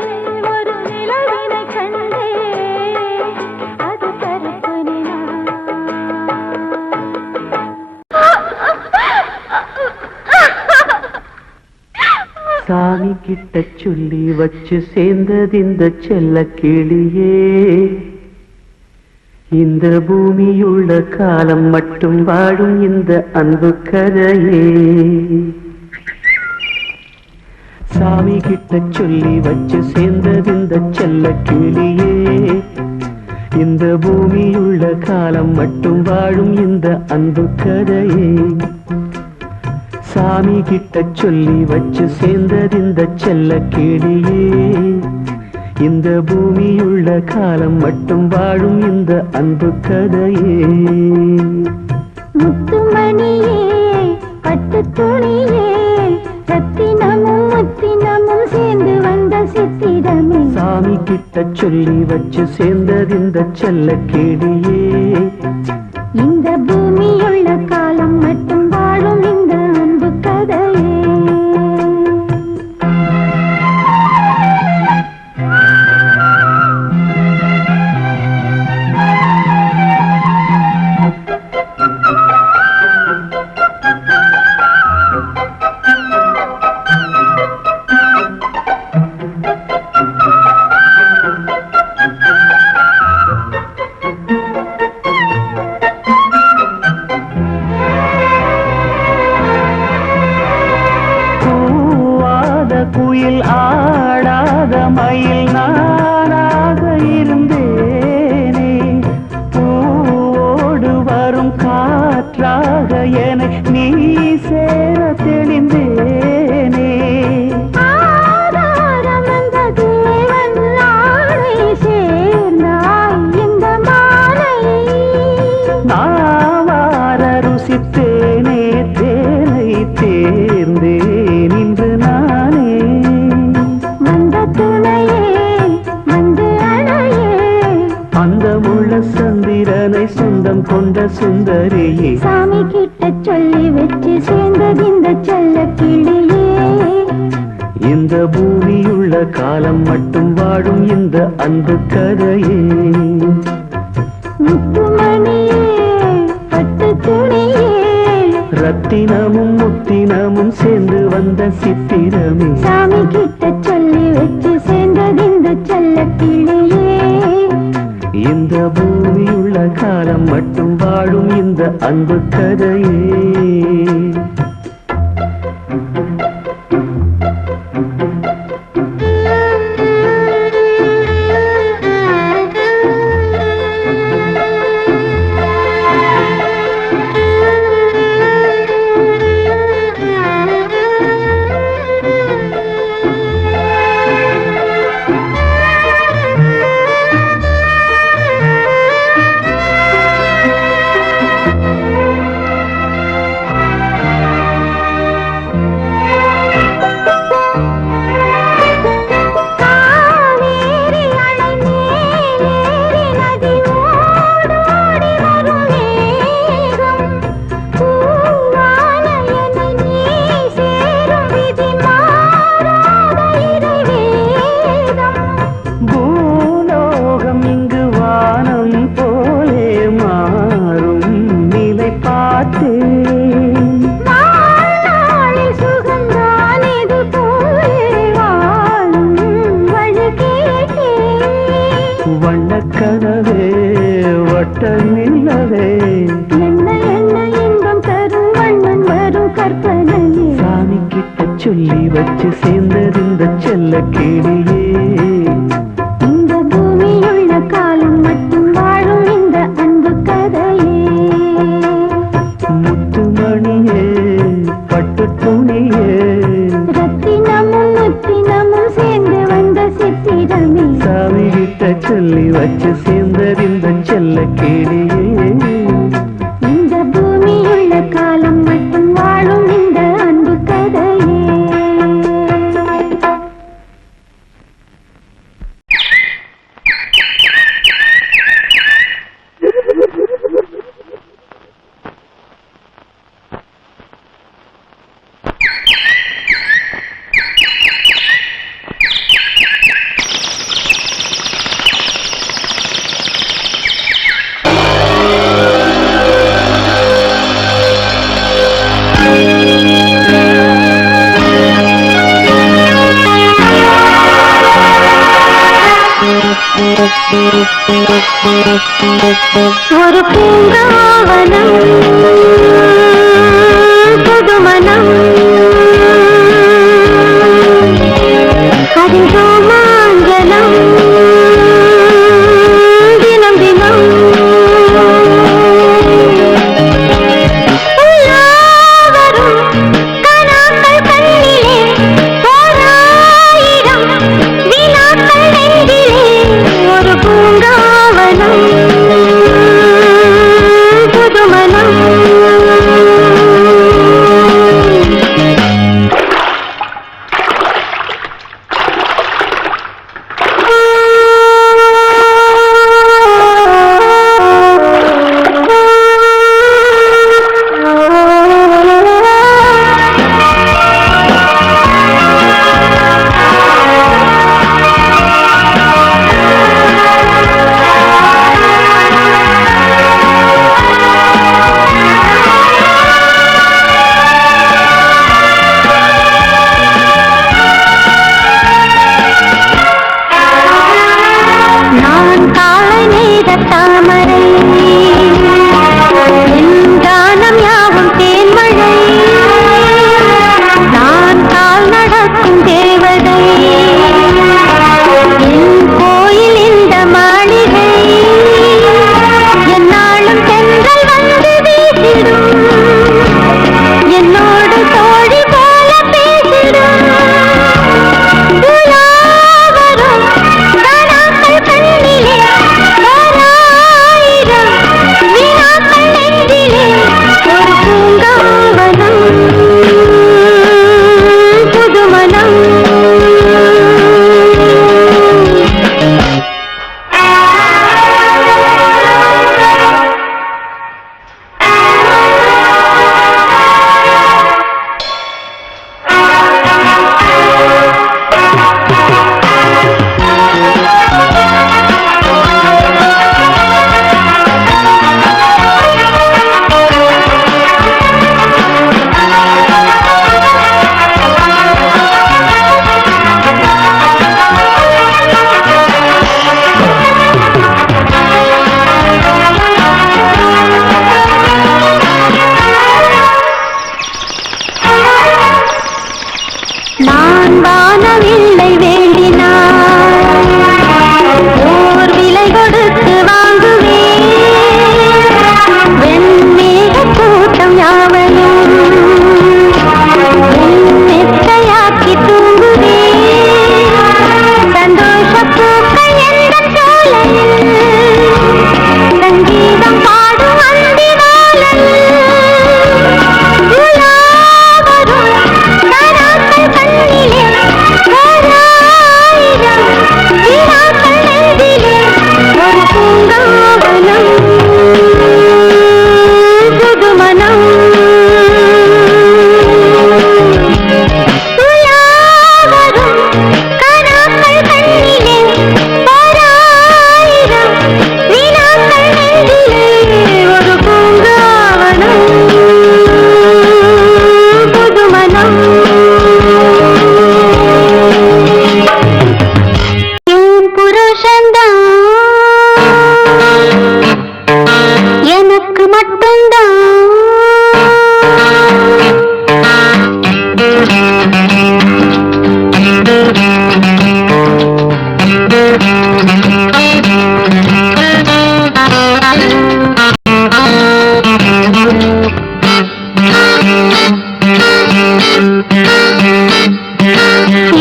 ஒரு நிலவினை கண்டே, அது கருப்பு நிலா. சாமி கிட்ட சொல்லி வச்சு சேர்ந்தது இந்த செல்ல கிளியே. இந்த பூமியுள்ள காலம் மட்டும் வாழும் இந்த அன்பு கதையே. சாமி கிட்ட சொல்லி வச்சு சேர்ந்தது இந்த செல்ல கிளியே. இந்த பூமியுள்ள காலம் மட்டும் வாழும் இந்த அன்பு கதையே. சாமி கிட்ட சொல்லி வச்சு சேர்ந்தது இந்த செல்ல கிளியே. இந்த பூமியுள்ள காலம் மட்டும் வாழும் இந்த அன்பு கதையே. முத்துமணியே பட்டு துணியே ரத்தினமும் முத்தினமும் சேர்ந்து வந்த சித்திரமே. சாமி கிட்ட சொல்லி வச்சு சேர்ந்தது இந்த செல்ல கிளியே. இந்த பூமியுள்ள காலம் மட்டும் வாழும் இந்த அன்பு கதையே. குயில் ஆடாத மயில் நானாக இருந்தேனே. பூவோடு வரும் காற்றாக என நீ சேர தெளிந்தேனே. ஆதாரம் வந்த தேவன் நாளை சேர்ந்தாய் இந்த மாலை. நாவார ருசித்தேனே தேனை தேர்ந்தேன் இன்று நானே. வந்த துணையே வந்து அணையே அந்த முள்ள சந்திரனை சொந்தம் கொண்ட சுந்தரியே. சாமி கிட்ட சொல்லி வச்சு சேர்ந்தது இந்த செல்ல கிளியே. இந்த பூமியுள்ள காலம் மட்டும் வாழும் இந்த அன்பு கதையே. முத்துமணியே பட்டு துணியே ரத்தினமும் முத்தினமும் சேர்ந்து வந்த சித்திரமே. சாமி கிட்ட சொல்லி வச்சு சேர்ந்தது இந்த செல்ல கிளியே. இந்த பூமியுள்ள காலம் மட்டும் வாழும் இந்த அன்பு கதையே. காவேரி அணை மேலேறி நதி ஓடோடி வரும் வேகம். பூவான என்னை நீ சேரும் விதி மாறாத இறைவேதம். பூலோகம் இங்கு வானம் போலே மாறும் நிலை பார்த்தேன். வாழ்நாளில் சுகந்தான் இது போலே வாழும் வழி கேட்டேன். வண்ணக்கனவே வட்ட நில்லவே. என்ன என்ன இன்பம் தரும் வண்ணன் வரும் கற்பனையே. சாமி கிட்ட சொல்லி வச்சு சேர்ந்தது இந்த செல்ல கிளியே. இந்த பூமியுள்ள காலம் மட்டும் வாழும் இந்த அன்பு கதையே. முத்துமணியே பட்டு துணியே ரத்தினமும் முத்தினமும் சேர்ந்து வந்த சித்திரமே. சாமி கிட்ட சொல்லி வச்சு சேர்ந்தது இந்த செல்ல கிளியே. இந்த பூமியுள்ள காலம் மட்டும் வாழும் இந்த அன்பு கதையே. ஒரு பூங்காவனம் புதுமனம் அதில் ரோமாஞ்சனம் தினம் தினம் உலாவரும் அன்பானவில்லை வேண்டினார் ஓர் விலை கொடுத்து வாங்குவேன் வெண்மேக கூட்டம் யாவையும் மெத்தையாக்கி தூங்குவேன் சந்தோஷ பூக்கள் என்ற சோலையில் சங்கீதம் பாடும் அந்தி நாளையில் எனக்கு மட்டும்தான்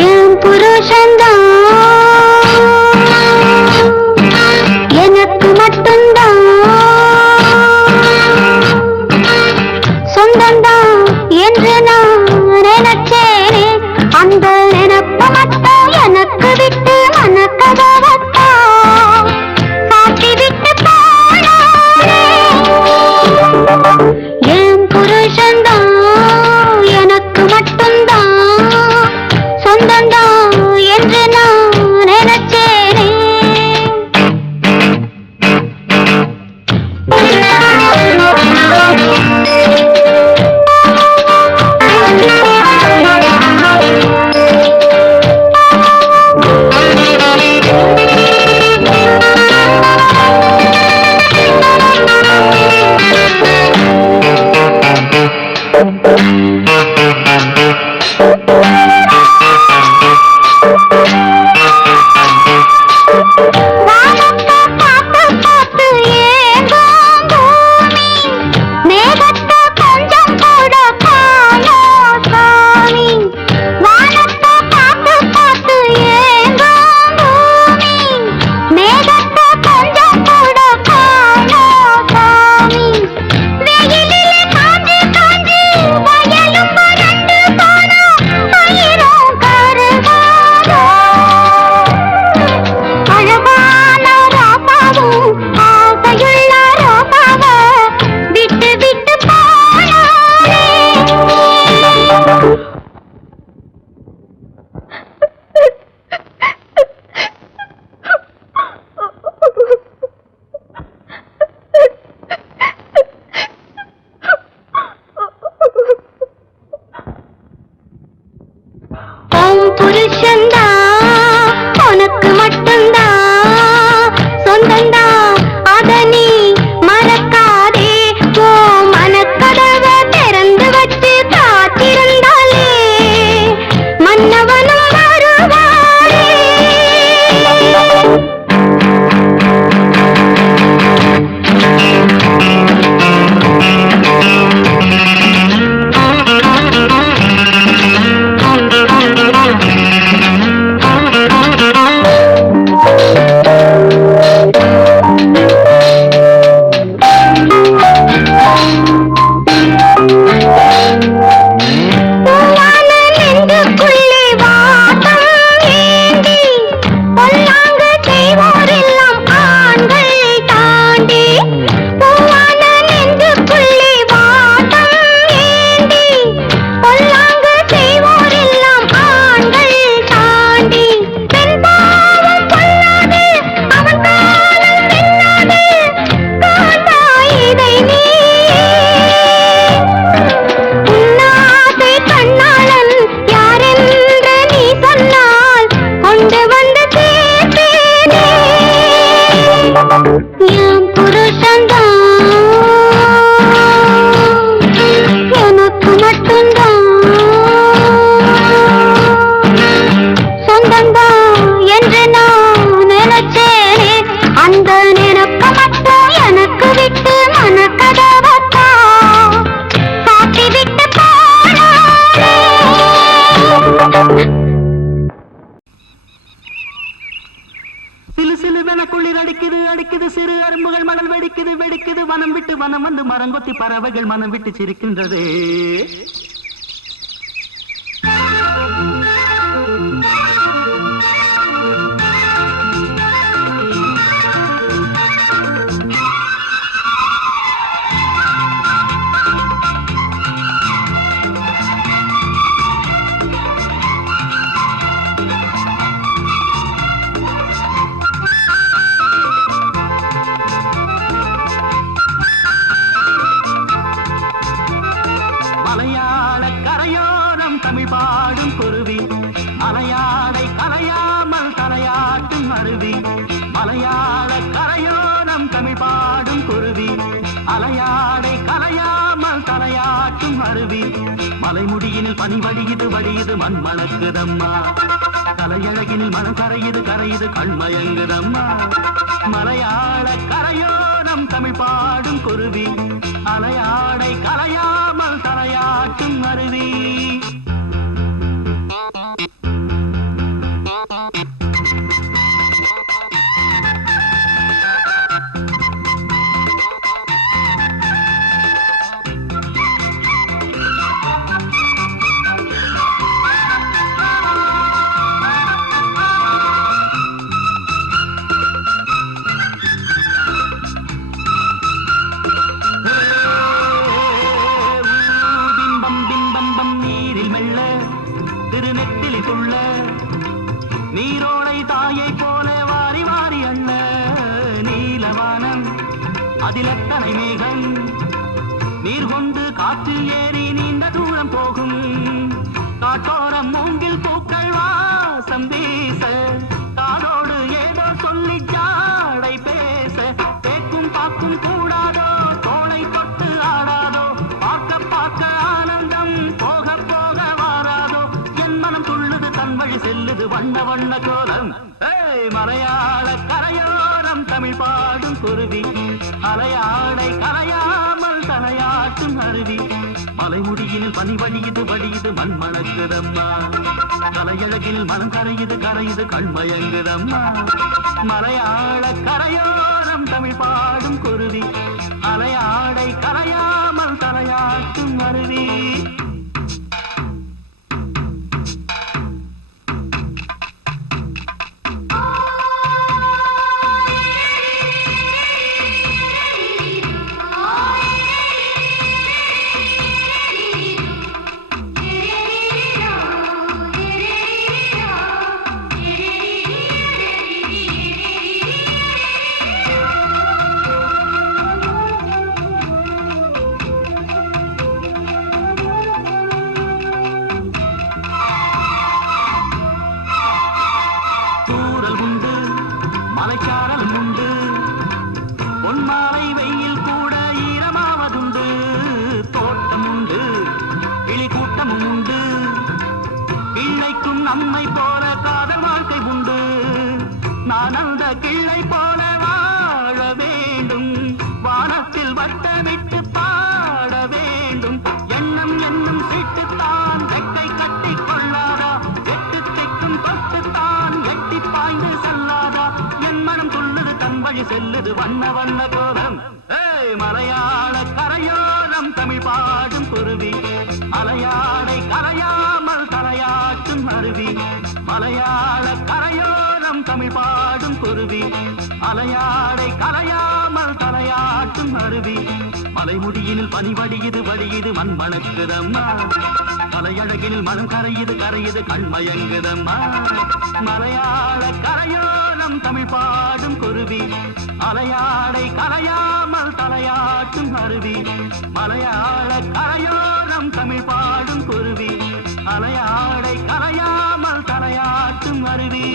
என் புருஷன்தான் எனக்கு மட்டும்தான் சொந்தந்தான் என்று நான் நினைச்சேனே அந்த நினைப்பு மட்டும் எனக்கு விட்டு மனக்கதவத்தான் சாத்தி விட்டு போனாரே என் புருஷன்தான் எனக்கு மட்டும்தான் சொந்தந்தான் என்று நான் நினைச்சேனே சிறு அரும்புகள் மணல் வெடிக்குது வெடிக்குது வனம் விட்டு வனம் வந்து மரங்கொத்தி பறவைகள் மனம் விட்டு சிரிக்கின்றது மலையாள கரையோரம் தமிழ் பாடும் குருவி மலையாளை கலையாமல் தலையாட்டும் அருவி மலையாள கரையோரம் தமிழ் பாடும் குருவி அலையாடை கலையாமல் தலையாட்டும் அருவி மலைமுடியினில் பனி வடியுது வடியுது மண் மணக்குதம்மா தலையழகினில் மனம் கரையுது கரையுது கண்மயங்குதம்மா மலையாள கரையோரம் தமிழ் பாடும் குருவி அலையாடை கலையாமல் தலையாட்டும் அருவி திருநெத்திலிக்குள்ள நீரோடை தாயை போல வாரி வாரி அண்ண நீலவானம் அதிலத்தனை மேகம் நீர் கொண்டு காற்றில் ஏறி நீண்ட தூரம் போகும் காட்டோரம் மூங்கில் பூக்கள் வாசம் வீச காதோடு ஏதோ சொல்லி ஜாடை பேச தேக்கும் பாக்கும் கூடாதோ தோளை தொட்டு ஆடாதோ பார்க்க பார்க்க ஆனந்தம் போக போக வாராதோ என் மனம் துள்ளுது தன் வழி செல்லுது வண்ண வண்ண கோலம் மலையாள கரையோரம் தமிழ் பாடும் குருவி அலையாடை கரையாமல் தலையாட்டும் அருவி மலைமுடியினில் பனி வடியுது வடியுது மண் மணக்குதம்மா தலையழகினில் மனம் கரையுது கரையுது கண்மயங்குதம்மா மலையாள கரையோரம் தமிழ் பாடும் குருவி அலையாடை கரையாமல் தலையாட்டும் அருவி மலைச்சாரலும் உண்டு பொன்மாலை வெயில் கூட ஈரமாவதுண்டு தோட்டம் உண்டு கிளி கூட்டமும் உண்டு கிள்ளைக்கும் நம்மை போல காதல் வாழ்க்கை உண்டு நான் அந்த கிள்ளை போல வாழ வேண்டும் வானத்தில் வட்டமிட்டு பாட வேண்டும் எண்ணம் என்னும் சீட்டுத்தான் ரெக்கை கட்டி கொள்ளாதா எட்டு திக்கும் தொட்டுத்தான் எட்டி பாய்ந்து செல்லாதா என் மனம் துள்ளுது தன் வழி செல்லுது வண்ண வண்ண கோலம் மலையாள கரையோரம் தமிழ் பாடும் குருவி அலையாடை கரையாமல் தலையாட்டும் அருவி மலையாள கரையோரம் தமிழ் பாடும் குருவி அலையாடை கரையாமல் தலையாட்டும் அருவி மலைமுடியினில் பனி வடியுது வடியுது மண் மணக்குதம்மா தலையழகினில் மனம் கரையுது கரையுது கண்மயங்குதம்மா மலையாள கரையோரம் தமிழ் பாடும் குருவி அலையாடை கரையாமல் தலையாட்டும் அருவி மலையாள கரையோரம் தமிழ் பாடும் குருவி அலையாடை கரையாமல் தலையாட்டும் அருவி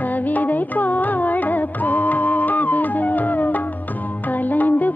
கவிதை பாட போகுது கலைந்து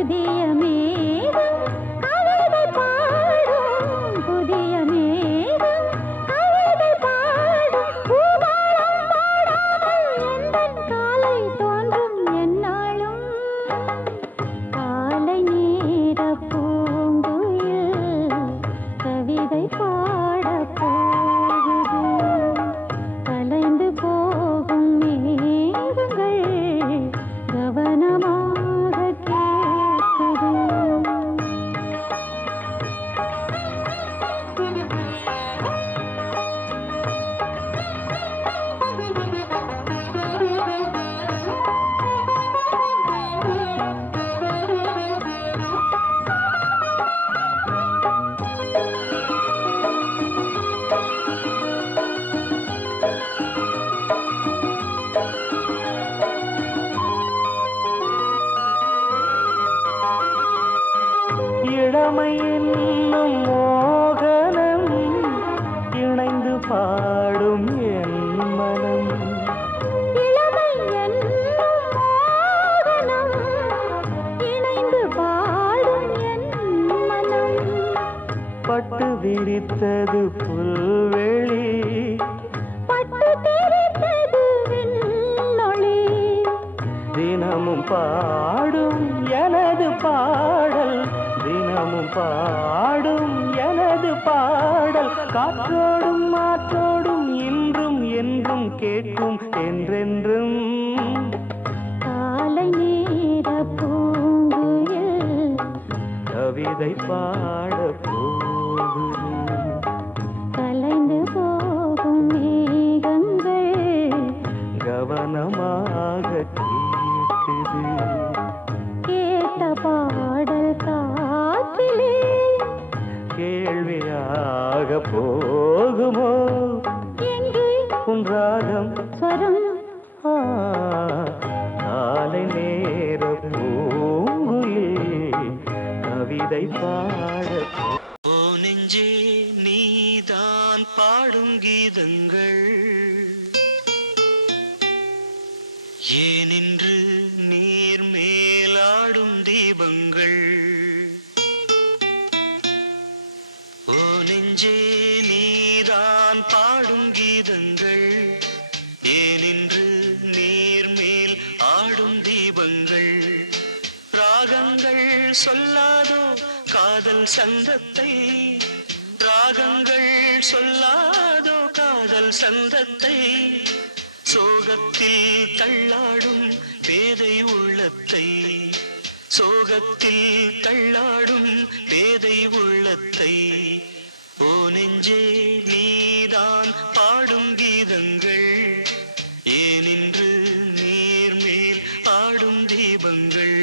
புதிய மேகம் கவிதை பாடும் புதிய மேகம் கவிதை பாடும் பூபாலம் பாடாமல் எந்தன் காலை தோன்றும் எந்நாளும் காலை நேர பூங்குயில் கவிதை பாடப் போகுது கலைந்து போகும் மேகங்கள் கவனமாக கேட்குது இளமை என்னும் மோகனம் இணைந்து பாடும் என் மனம் இளமை என்னும் மோகனம் இணைந்து பாடும் என் மனம் பட்டு விரித்தது புல்வெளி பட்டு தெரித்தது விண்ணொளி தினமும் பாடும் எனது பாடல் தினமும் பாடும் எனது பாடல் காற்றோடும் மாற்றோடும் இன்றும் என்றும் கேட்கும் என்றென்றும் காலை நேர பூங்குயில் கவிதை பாட போகுது கலைந்து போகும் மேகங்கள் கவனமாக கேட்குது கேட்ட பாடல் காற்றிலே கேள்வியாக போகுமோ எங்கே உன் ராகம் ஸ்வரம் ஆ, காலை நேர பூங்குயில் கவிதை பாட ஓ நெஞ்சே நீதான் பாடும் கீதங்கள் ஏனின்று நீர் மேலாடும் தீபங்கள் ஓ நெஞ்சே நீதான் பாடும் கீதங்கள் ஏனின்று நீர் மேல் ஆடும் தீபங்கள் ராகங்கள் சொல்லாதோ காதல் சந்தத்தை ராகங்கள் சொல்லாதோ காதல் சந்தத்தை சோகத்தில் தள்ளாடும் பேதை உள்ளத்தை சோகத்தில் தள்ளாடும் பேதை உள்ளத்தை ஓ நெஞ்சே நீதான் பாடும் கீதங்கள் ஏனின்று நீர் மேல் ஆடும் தீபங்கள்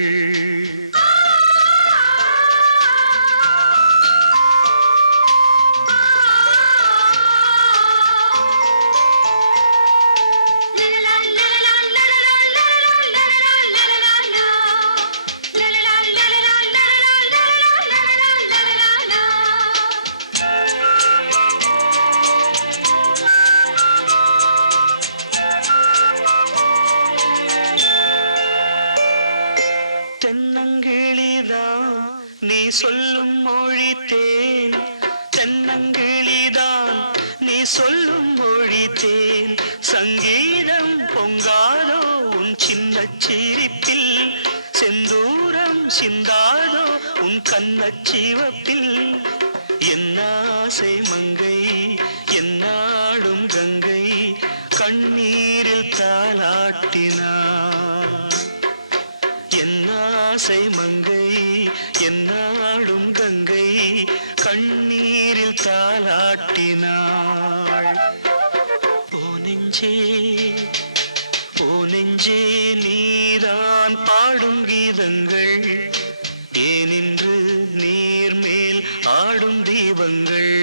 தென்னங்கிளிதான் நீ சொல்லும் மொழி தேன் தென்னங்கிளிதான் நீ சொல்லும் மொழி தேன் சங்கீதம் பொங்காதோ உன் சின்ன சிரிப்பில் செந்தூரம் சிந்தாதோ உன் கண்ணச் சிவப்பில் என்னாசை மங்கை என்னாடும் கங்கை கண்ணீரில் தாலாட்டினார் என்னாசை மங்கை என்னாடும் கங்கை கண்ணீரில் தாலாட்டினாள் ஓ நெஞ்சே நீதான் பாடும் கீதங்கள் ஏனின்று நீர் மேல் ஆடும் தீபங்கள்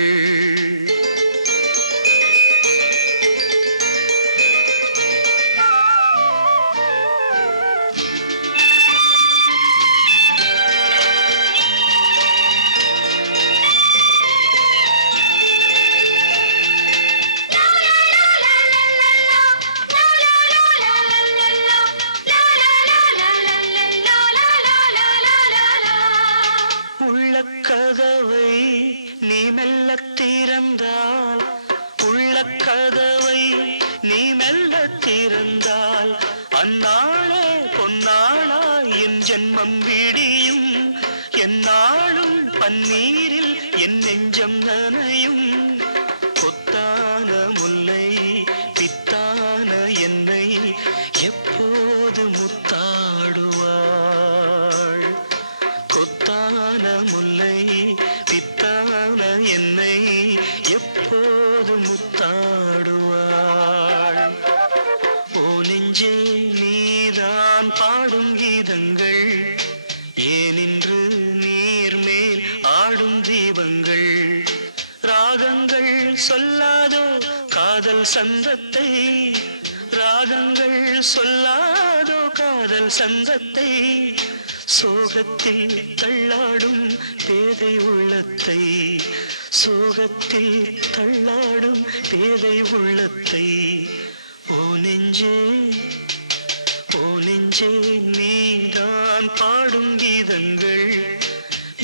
பன்னீரில் என் நெஞ்சம் நனையும் கொத்தான முல்லை பித்தான என்னை எப்போது முத்தாடுவாள் கொத்தான முல்லை பித்தான என்னை எப்போது முத்தாடுவாள் ஓ நெஞ்சே நீதான் பாடும் கீதங்கள் ஏனின்று நீர் மேல் ஆடும் தீபங்கள் ராகங்கள் சொல்லாதோ காதல் சந்தத்தை ராகங்கள் சொல்லாதோ காதல் சந்தத்தை சோகத்தில் தள்ளாடும் பேதை உள்ளத்தை சோகத்தில் தள்ளாடும் பேதை உள்ளத்தை ஓ நெஞ்சே நீதான் பாடும் கீதங்கள்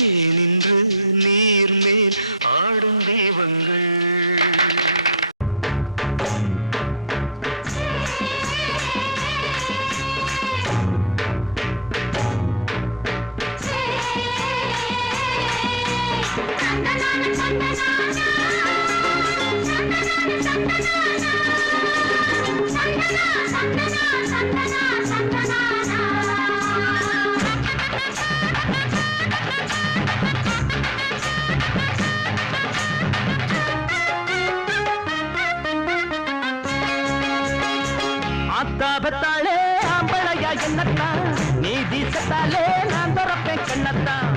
ஏனின்று நீர் மேல் ஆடும் தெய்வங்கள் ஆத்தாபத்தாளே ஆம்பளையா என்னத்தான் நீதி சத்தாலே நான் துறப்பேன் கண்ணத்தான்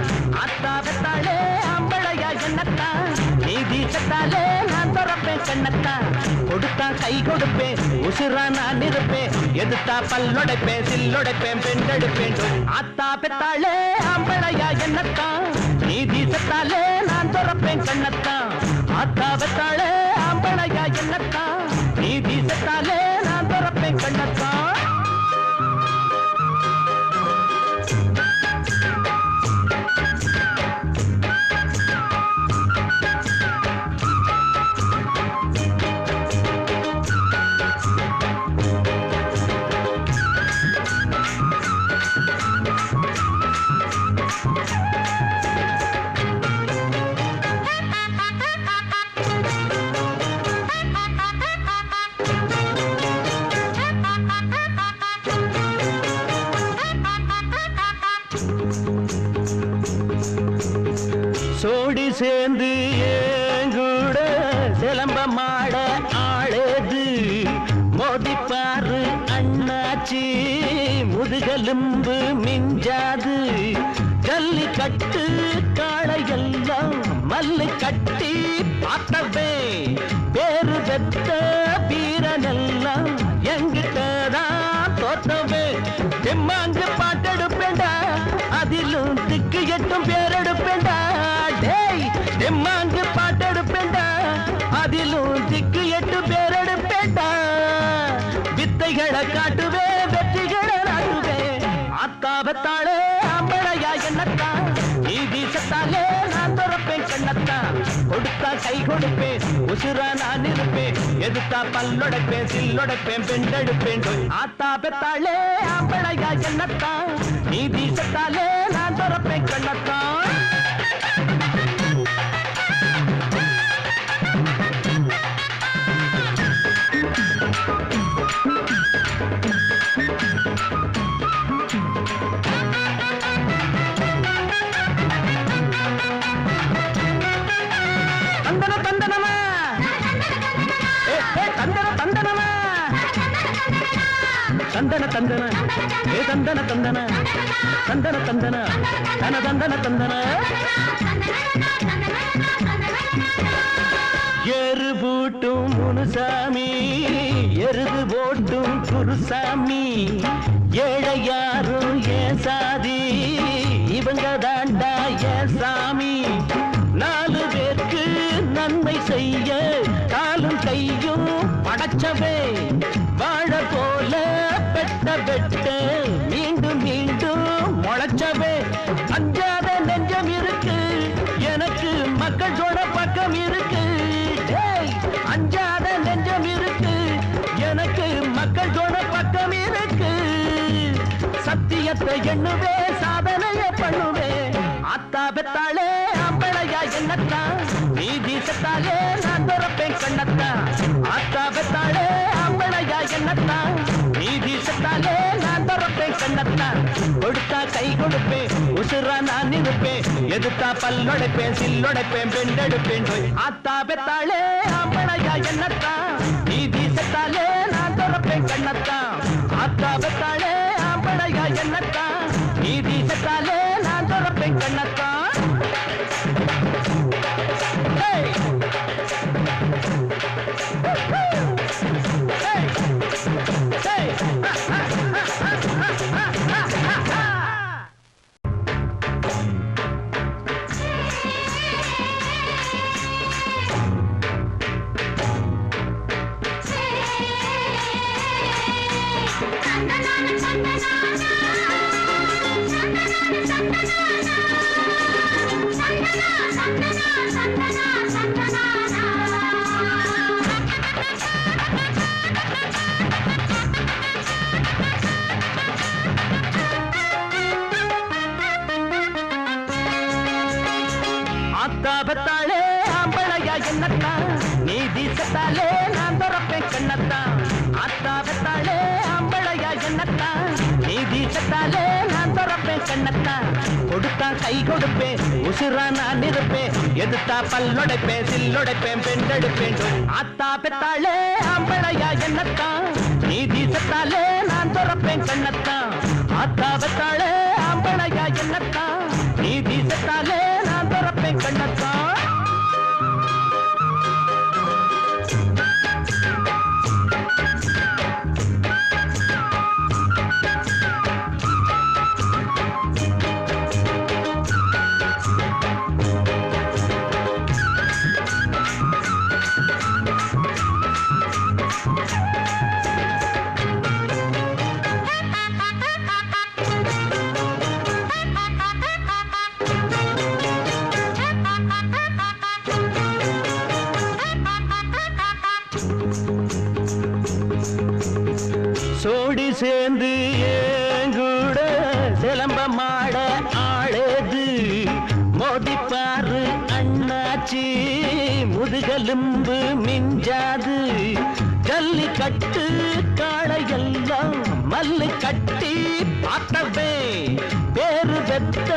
ஆத்தாபத்தாளே ஆம்பளையா என்னத்தான் நீதி சத்தாலே நான் துறப்பேன் கண்ணத்தான் கொடுத்தா கை கொடுப்பேன் உசுரா நான் இருப்பேன் எதுத்தா பல்லொடைப்பேன் சில்லொடைப்பேன் பெண்டெடுப்பேன் ஆத்தாபத்தாளே ஆம்பளையா என்னத்தான் நீதி சத்தாலே நான் துறப்பேன் கண்ணத்தான் ஆத்தாபத்தாளே ஆம்பளையா என்னத்தான் நீதி சத்தாலே நான் துறப்பேன் கண்ணத்தான் சோடி சேர்ந்து ஏங்கூட சிலம்ப மாட ஆளேது மோதிப்பாரு அண்ணாச்சி முதுகெலும்பு மிஞ்சாது ஜல்லி கட்டு காளையெல்லாம் மல்லு கட்டி பார்த்தவே பேரு பெத்த வீரனெல்லாம் எங்கிட்டதான் தோத்தவே தெம்மாங்கு பாட்டெடுப்பேண்டா அதிலும் திக்கு எட்டும் பேரெடுப்பேண்டா டேய் தெம்மாங்கு பாட்டெடுப்பேண்டா அதிலும் திக்கு எட்டு பேரெடுப்பேண்டா வித்தைகளை காட்டுவே வெற்றிகளை நாட்டுவே ஆத்தாபத்தாளே ஆம்பளையா என்னத்தான் நீதி சத்தாலே நான் துறப்பேன் கண்ணத்தான் கொடுத்தா கை கொடுப்பேன் உசுரா நான் இருப்பேன் எதுத்தா பல்லொடைப்பேன் சில்லொடைப்பேன் பெண்டெடுப்பேன் ஆத்தாபத்தாளே ஆம்பளையா என்னத்தான் நீதி சத்தாலே நான் துறப்பேன் கண்ணத்தான் தந்தன தந்தனமா தந்தன தந்தனமா தந்தன தந்தன ஏ தந்தன தந்தன தந்தன தந்தன தன தந்தன தந்தன எரு பூட்டும் முனுசாமி எருது போட்டும் குருசாமி ஏழை யாரும் ஏன் சாதி இவங்க தாண்டா ஏன் சாமி நாலு பேருக்கு நன்மை செய்ய காலும் கையும் படைச்சவே வாழ போல பெட்ட பெட்ட மீண்டும் மீண்டும் முளைச்சவே அஞ்சாத நெஞ்சம் இருக்கு எனக்கு மக்கள் சொட பக்கம் இருக்கு டேய் அஞ்சாத நெஞ்சம் இருக்கு எனக்கு மக்கள் சொட பக்கம் இருக்கு சத்தியத்தை எண்ணுவே சாதனைய பண்ணுவே அத்தா பெத்தாளே அப்ப என்னத்தான் நீதி செத்தாலே நான் துறப்பேன் கண்ணத்தான் ஆத்தா பெத்தாளே ஆம்பளையா என்னத்தான் நீதி செத்தாலே நான் துறப்பேன் கண்ணத்தான் கொடுத்தா கை கொடுப்பேன் உசுரா நான் இருப்பேன் எதுத்தா பல்லொடைப்பேன் சில்லொடைப்பேன் பெண்டெடுப்பேன் ஆத்தா பெத்தாளே ஆம்பளையா என்னத்தான் நீதி செத்தாலே நான் துறப்பேன் கண்ணத்தான் ஆத்தா பெத்தாளே ஆம்பளையா என்னத்தான் நீதி செத்தாலே நான் துறப்பேன் கண்ணத்தான் ஆத்தாபத்தாளே ஆம்பளையா என்னத்தான் நீதி செத்தாலே நான் துறப்பேன் கண்ணத்தான் ஆத்தாபத்தாளே ஆம்பளையா என்னத்தான் நீதி செத்தாலே நான் துறப்பேன் கண்ணத்தான் கொடுத்தா கை கொடுப்பேன் உசுரா நான் இருப்பேன் எதுத்தா பல்லொடைப்பேன் சில்லொடைப்பேன் பெண்டெடுப்பேன் ஆத்தா பெத்தாளே ஆம்பளையா என்னத்தான் நீதி செத்தாலே நான் துறப்பேன் கண்ணத்தான் ஆத்தா பெத்தாளே ஆம்பளையா என்னத்தான் நீதி செத்தாலே நான் துறப்பேன் கண்ணத்தான் சோடி சேர்ந்து ஏங்கூட சிலம்ப மாட ஆளது மோதிப்பாரு அண்ணாச்சி முதுகெலும்பு மிஞ்சாது ஜல்லி கட்டு காளையெல்லாம் மல்லு கட்டி பார்த்தவே பேரு பெத்த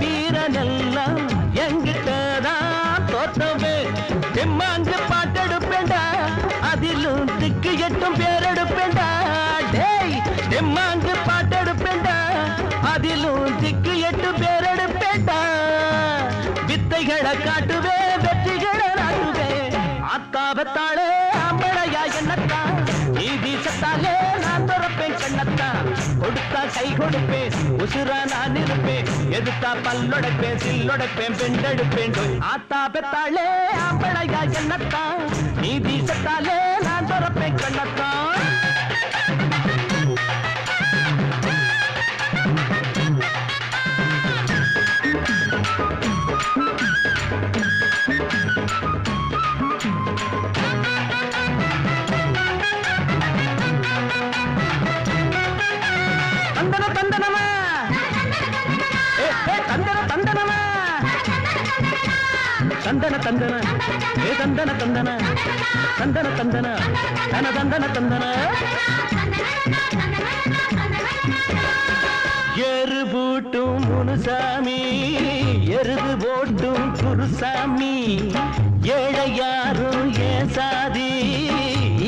வீரனெல்லாம் எங்கிட்டதான் தோத்தவே தெம்மாங்கு பாட்டெடுப்பேண்டா அதிலும் திக்கு எட்டும் பேரெடுப்பேண்டா டேய் தெம்மாங்கு பாட்டெடுப்பேண்டா அதிலும் திக்கு எட்டு பேரெடுப்பேண்டா வித்தைகளை காட்டுவே வெற்றிகளை நாட்டுவே ஆத்தாபத்தாளே ஆம்பளையா என்னத்தான் நீதி செத்தாலே நான் துறப்பேன் கண்ணத்தான் கொடுத்தா கை கொடுப்பேன் உசுரா நான் இருப்பேன் எதுத்தா பல்லொடைப்பேன் சில்லொடைப்பேன் பெண்டெடுப்பேன் ஆத்தா பெத்தாளே ஆம்பளையா என்னத்தான் நீதி செத்தாலே நான் துறப்பேன் கண்ணத்தான் தந்தன தந்தனமா தந்தன தந்தனமா தந்தன தந்தன ஏ தந்தன தந்தன தந்தன தந்தன தன தந்தன தந்தன எரு பூட்டும் முனுசாமி எருது போட்டும் குருசாமி ஏழை யாரும் ஏன் சாதி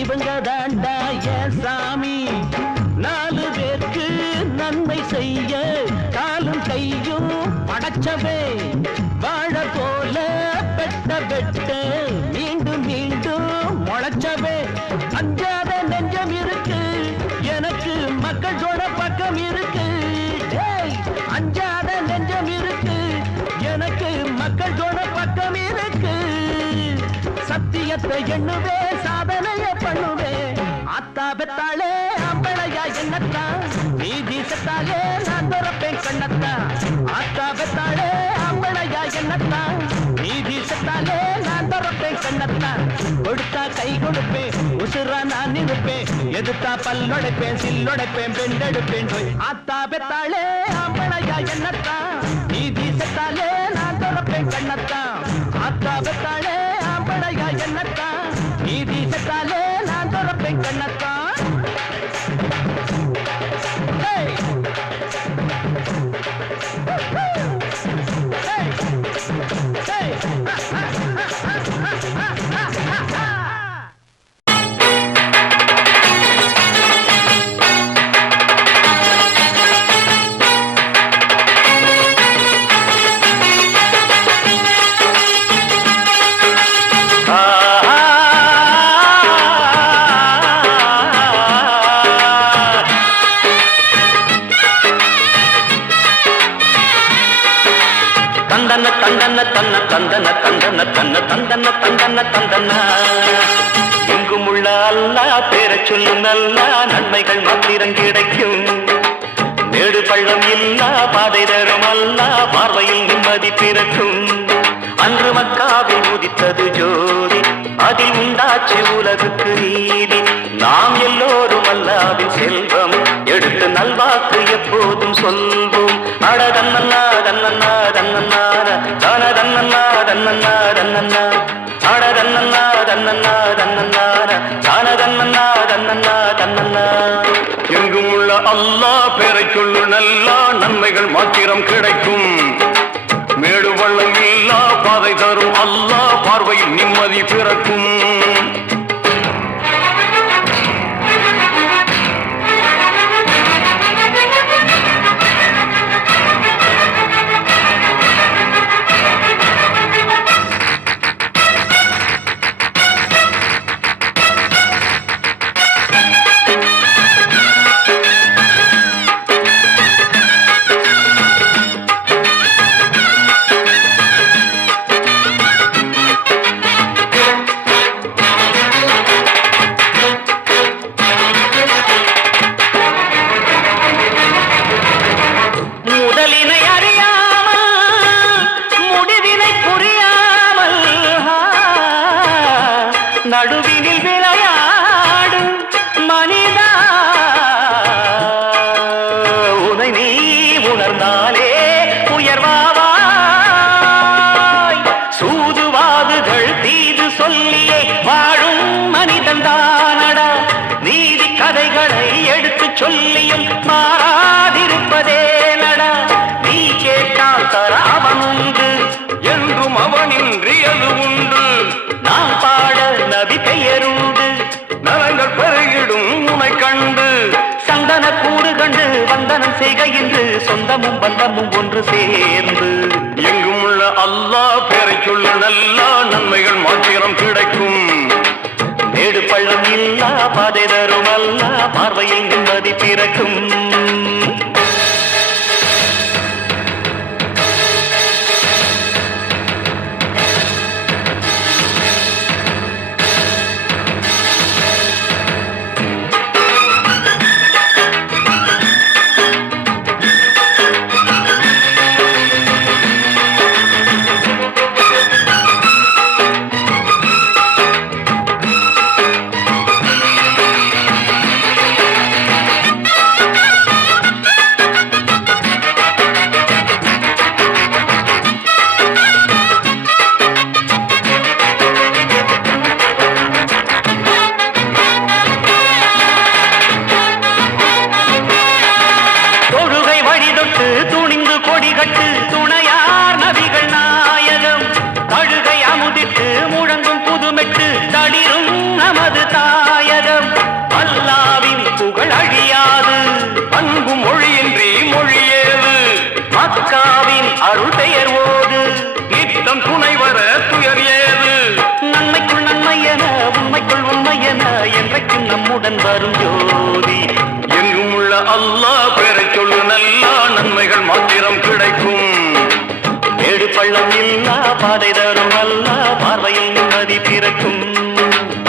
இவங்க தாண்டா ஏன் சாமி நாலு பேருக்கு நன்மை செய்ய காலும் கையும் படைச்சவே வாழ போல பெட்ட பெட்ட மீண்டும் மீண்டும் முளைச்சவே அஞ்சாத நெஞ்சம் இருக்கு எனக்கு மக்கள் சொட பக்கம் இருக்கு டேய் அஞ்சாத நெஞ்சம் இருக்கு எனக்கு மக்கள் சொட பக்கம் இருக்கு சத்தியத்தை எண்ணுவே சாதனைய பண்ணுவே ஆத்தா பெத்தாளே ஆம்பளையா என்னத்தான் நீதி செத்தாலே நான் துறப்பேன் கண்ணத்தான் ஆத்தா பெத்தாளே ஆம்பளையா என்னத்தான் நீதி செத்தாலே நான் துறப்பேன் கண்ணத்தான் கொடுத்தா கை கொடுப்பேன் உசுரா நான் இருப்பேன் எதுத்தா பல்லொடைப்பேன் சில்லொடைப்பேன் பெண்டெடுப்பேன் ஆத்தா பெத்தாளே ஆம்பளையா என்னத்தான் நீதி செத்தாலே நான் துறப்பேன் கண்ணத்தான் தந்தன தந்தன தன்ன தந்தன தந்தன தன்ன தந்தன தந்தன தந்தன எங்கும் உள்ள அல்லா பேர சொல்லு நல்லா நன்மைகள் மாத்திரம் கிடைக்கும் மேடு பள்ளம் இல்லா பாதை தரும் அல்லா பார்வையில் நிம்மதி பிறக்கும் அன்று மக்காவில் உதித்தது ஜோதி அதில் உண்டாச்சு உலகுக்கு நீதி நாம் எல்லோரும் அல்லாவின் செல்வம் எடுத்து நல்வாக்கு எப்போதும் சொல்வோம் அட தன்னன்னா தன்னன்னா தன்னன்னார தன தன்னன்னா தன்னன்னா தன்னன்னா அட தன்னன்னா தன்னன்னா தன்னன்னார தன தன்னன்னா தன்னன்னா தன்னன்னா எங்கும் உள்ள அல்லாஹ் பேரை சொல்லு நல்லா நன்மைகள் மாத்திரம் கிடைக்கும் மேடு பள்ளம் இல்லா பாதை தரும் அல்லாஹ் பார்வையில் நிம்மதி பிறக்கும் நடுவினில் விளையாடு மனிதா உனை நீ உணர்ந்தாலே உயர்வாவாய் சூதுவாதுகள் தீது சொல்லியே வாழும் மனிதன்தானடா நீதி கதைகளை எடுத்து சொல்லியும் மாறாதிருப்பதே நடா நீ கேட்டால் தர அவன் உண்டு என்றும் அவனின்றி அது உண்டு நாம் பாட நபி பெயருண்டு நலங்கள் பெருகிடும் உனை கண்டு சந்தன கூடு கண்டு வந்தனம் செய்கையின்று சொந்தமும் பந்தமும் ஒன்று சேர்ந்து எங்கும் உள்ள அல்லாஹ் பேரை சொல்லு நல்லா நன்மைகள் மாத்திரம் கிடைக்கும் மேடு பள்ளம் இல்லா பாதை தரும் அல்லா பார்வையில் நிம்மதி பிறக்கும் துணிந்து கொடி கட்டு துணையார் நபிகள் நாயகம் கழுகை அமுதிட்டு முழங்கும் புதுமெட்டு தளிரும் நமது தாயகம் அல்லாவின் புகழ் அழியாது அன்பும் மொழியின்றி மொழியேது மக்காவின் அருள் பெயர் ஓது நித்தம் துணை வர துயர் ஏது நன்மைக்குள் நன்மை என உண்மைக்குள் உண்மை என என்றைக்கும் நம்முடன் வரும் ஜோதி எங்கும் உள்ள அல்லாஹ் பேரை சொல்லு நல்லா நன்மைகள் மாத்திரம் கிடைக்கும் மேடு பள்ளம் இல்லா பாதை தரும் அல்லா பார்வையில் நிம்மதி பிறக்கும்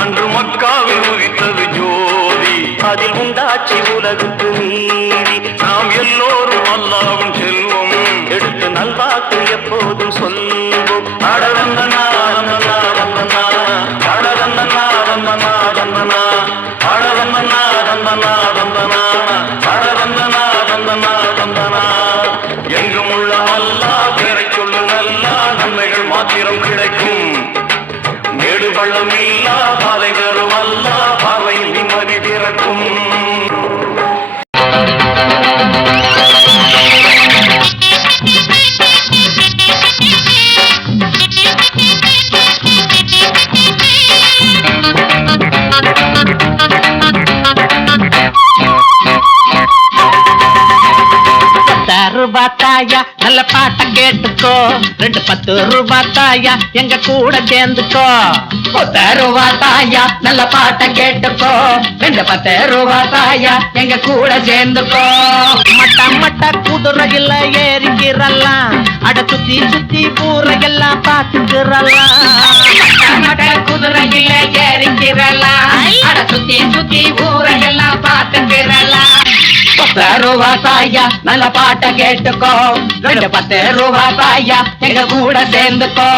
அன்று மக்காவில் உதித்தது ஜோதி அதில் உண்டாட்சி உலகுக்கு நீதி நாம் எல்லோரும் அல்லாஹ்வின் செல்வம் எடுத்து நல்வாக்கு எப்போதும் சொல்வோம் அடதந்தனா தந்தனா தந்தனா அடதந்தனா தந்தனா தந்தனா அடதந்தனா தந்தனா தந்தனா அடதந்தனா தந்தனா தந்தனா எங்கும் உள்ள அல்லாஹ் பேரை சொல்லு நல்லா நன்மைகள் மாத்திரம் கிடைக்கும் மேடு பள்ளம் இல்லா பாதை தரும் அல்லாஹ் பார்வையில் நிம்மதி பிறக்கும் बताया நல்ல பாட்ட கேட்டுக்கோ 2 10 தாயா எங்க கூட சேர்ந்துக்கோ 10 தாயா நல்ல பாட்ட கேட்டுக்கோ 2 தாயா எங்க கூட சேர்ந்துக்கோ மட்ட குதிரையில ஏறிக்கிறலாம் அட சுத்தி சுத்தி ஊரையெல்லாம் பார்த்துக்கிறலாம் மட்ட குதிரையில ஏறிக்கிறலாம் அட சுத்தி சுத்தி ஊரையெல்லாம் பார்த்துக்கிறலாம் 10 தாயா நல்ல பாட்ட கேட்டுக்கோ 2 தாயா எங்க கூட சேர்ந்துக்கோ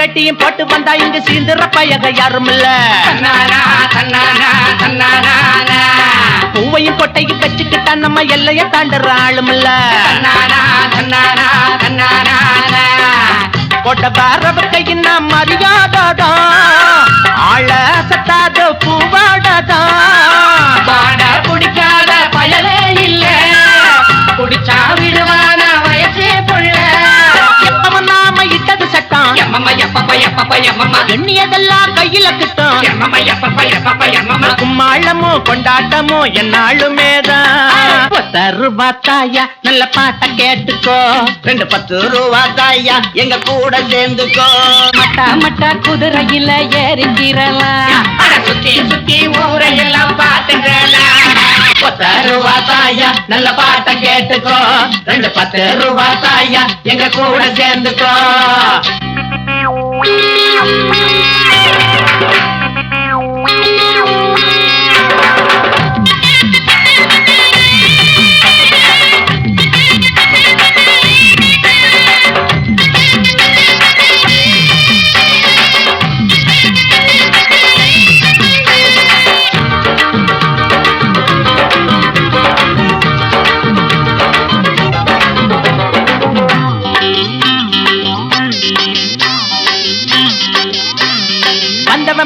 வெட்டியும் போட்டு வந்தா இங்க சீந்திர பயக யாரும் இல்ல பூவையும் பொட்டையும் வச்சுக்கிட்டா நம்ம எல்லைய தாண்டுற ஆளும் இல்ல போட்ட பாரவ கையின் மரியாதா ஆள சத்தாத பூவாடதா பாட குடிக்காத பயலே இல்ல குடிச்சா விடுவான வயசே புள்ள எப்பவும் நாம இட்டது சட்டம் எண்ணியதெல்லாம் கையில கிட்டும் கும்மாளமோ கொண்டாட்டமோ என்னாலுமேதான் 10 தாயா நல்ல பாட்ட கேட்டுக்கோ 2 தாயா எங்க கூட சேர்ந்துக்கோ மட்ட குதிரையில ஏறிக்கிறலாம் சுத்தி சுத்தி ஊரையெல்லாம் பார்த்துக்கலாம் 10 தாயா நல்ல பாட்ட கேட்டுக்கோ 2 தாயா எங்க கூட சேர்ந்துக்கோ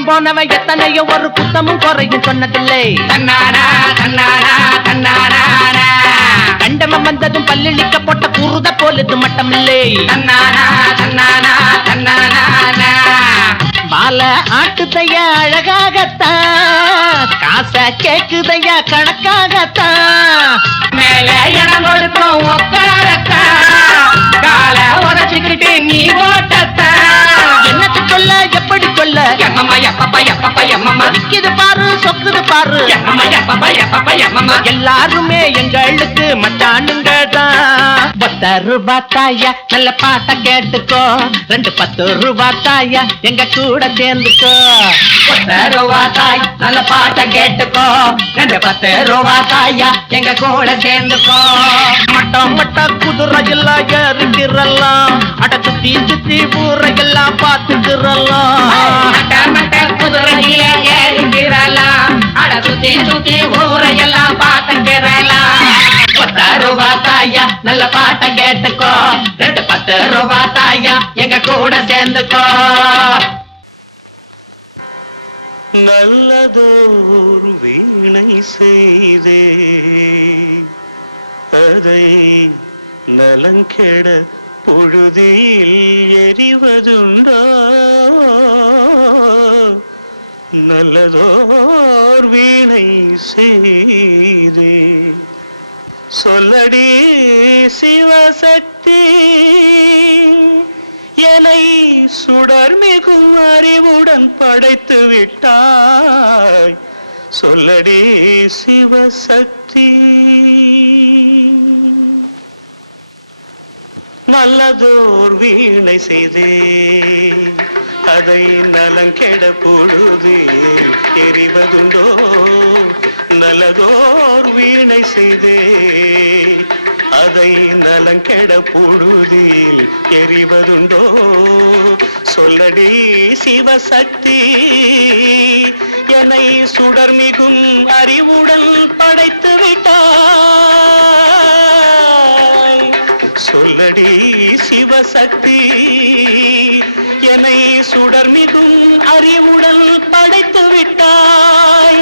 போனவன் எத்தனையோ ஒரு குத்தமும் குறையும் சொன்னதில்லை கண்டமம் வந்ததும் பல்லிழிக்க போட்ட குருத போலது மட்டமில்லை பால ஆட்டுதைய அழகாகத்தான் காச கேக்குதையா கணக்காகத்தான் மேல இடம் கொடுக்கும் உட்காரத்தான் கால உதச்சுக்கிட்டு நீ ஓட்டத்தான் என்னத்து சொல்ல எப்படி சொல்ல நிக்குது பாரு சொக்குது பாரு எல்லாருமே எங்களுக்கு மச்சானுங்க தான் 10 தாயா நல்ல பாட்ட கேட்டுக்கோ 2 தாயா எங்க கூட சேர்ந்துக்கோ 10 தாய் நல்ல பாட்ட கேட்டுக்கோ 2 தாயா எங்க கூட சேர்ந்துக்கோ மட்ட குதிரையில ஏறிக்கிறலாம் அட சுத்தி சுத்தி ஊரையெல்லாம் பார்த்துக்கிறலாம் குதிரையில ஏறிக்கிறலாம் அட சுத்தி சுத்தி ஊரையெல்லாம் பார்த்துக்கிறலாம் 10 தாயா நல்ல பாட்ட கேட்டுக்கோ 2 தாயா எங்க கூட சேர்ந்துக்கோ நல்லதோர் வீணை செய்தே அதை நலங்கெட பொழுதில் எரிவதுண்டோ நல்லதோர் வீணை செய்தே சொல்லடி சிவசக்தி என்னை சுடர் மிகும் அறிவுடன் படைத்து விட்டாய் சொல்லடி சிவசக்தி நல்லதோர் வீணை செய்தே அதை நலங்கெட பொழுது எரிவதுண்டோ நல்லதோர் வீணை செய்தே அதை நலங்கெட பொழுதில் எரிவதுண்டோ சொல்லடி சிவசக்தி என்னை சுடர்மிகும் அறிவுடன் படைத்து விட்டாய். சொல்லடி சிவசக்தி என்னை சுடர்மிகும் அறிவுடன் படைத்து விட்டாய்.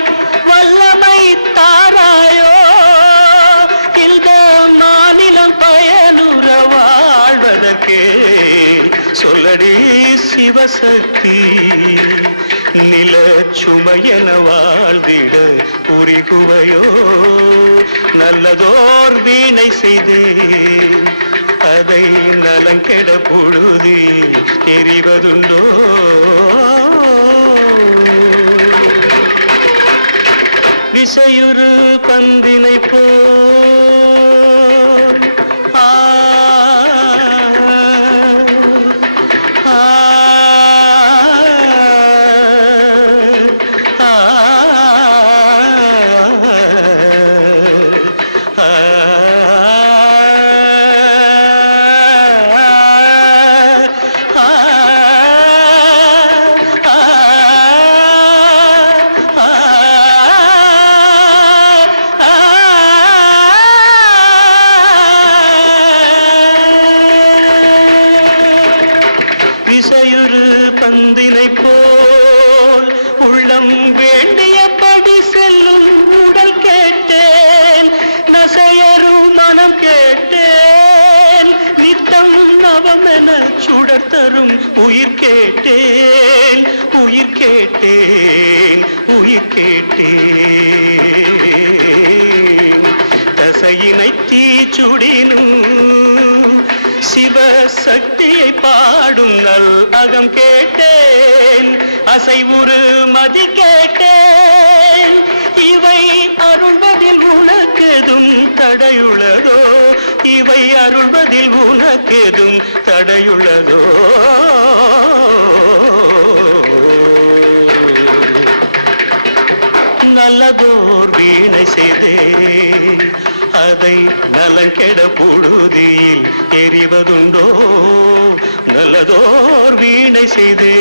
வல்லமை தாராயோ இந்த மாநிலம் பயனுற வாழ்வதற்கே. சொல்லடி சிவசக்தி நில சுமையென வாழ்ந்திட புரிகுவையோ நல்லதோர் வீணை செய்து அதை நலங்கெட பொழுதி தெரிவதுண்டோ. விசையுறு பந்தினை போ விசையுறு பந்தினை போல் உள்ளம் வேண்டியபடி செல்லும் உடல் கேட்டேன். நசையரும் மனம் கேட்டேன். நித்தம் நவமென சுடர் தரும் உயிர் கேட்டேன். உயிர் கேட்டேன். உயிர் கேட்டேன். தசையினை தீச்சுடினும் சிவசக்தியை பாடும் நல் அகம் கேட்டேன். அசைவுறு மதி கேட்டேன். இவை அருள்வதில் உனக்கெதும் தடையுள்ளதோ? இவை அருள்வதில் உனக்கெதும் தடையுள்ளதோ? நல்லதோர் வீணை செய்தே அதை நலங்கெட புழுதியில் எறிவதுண்டோ? நல்லதோர் வீணை செய்தே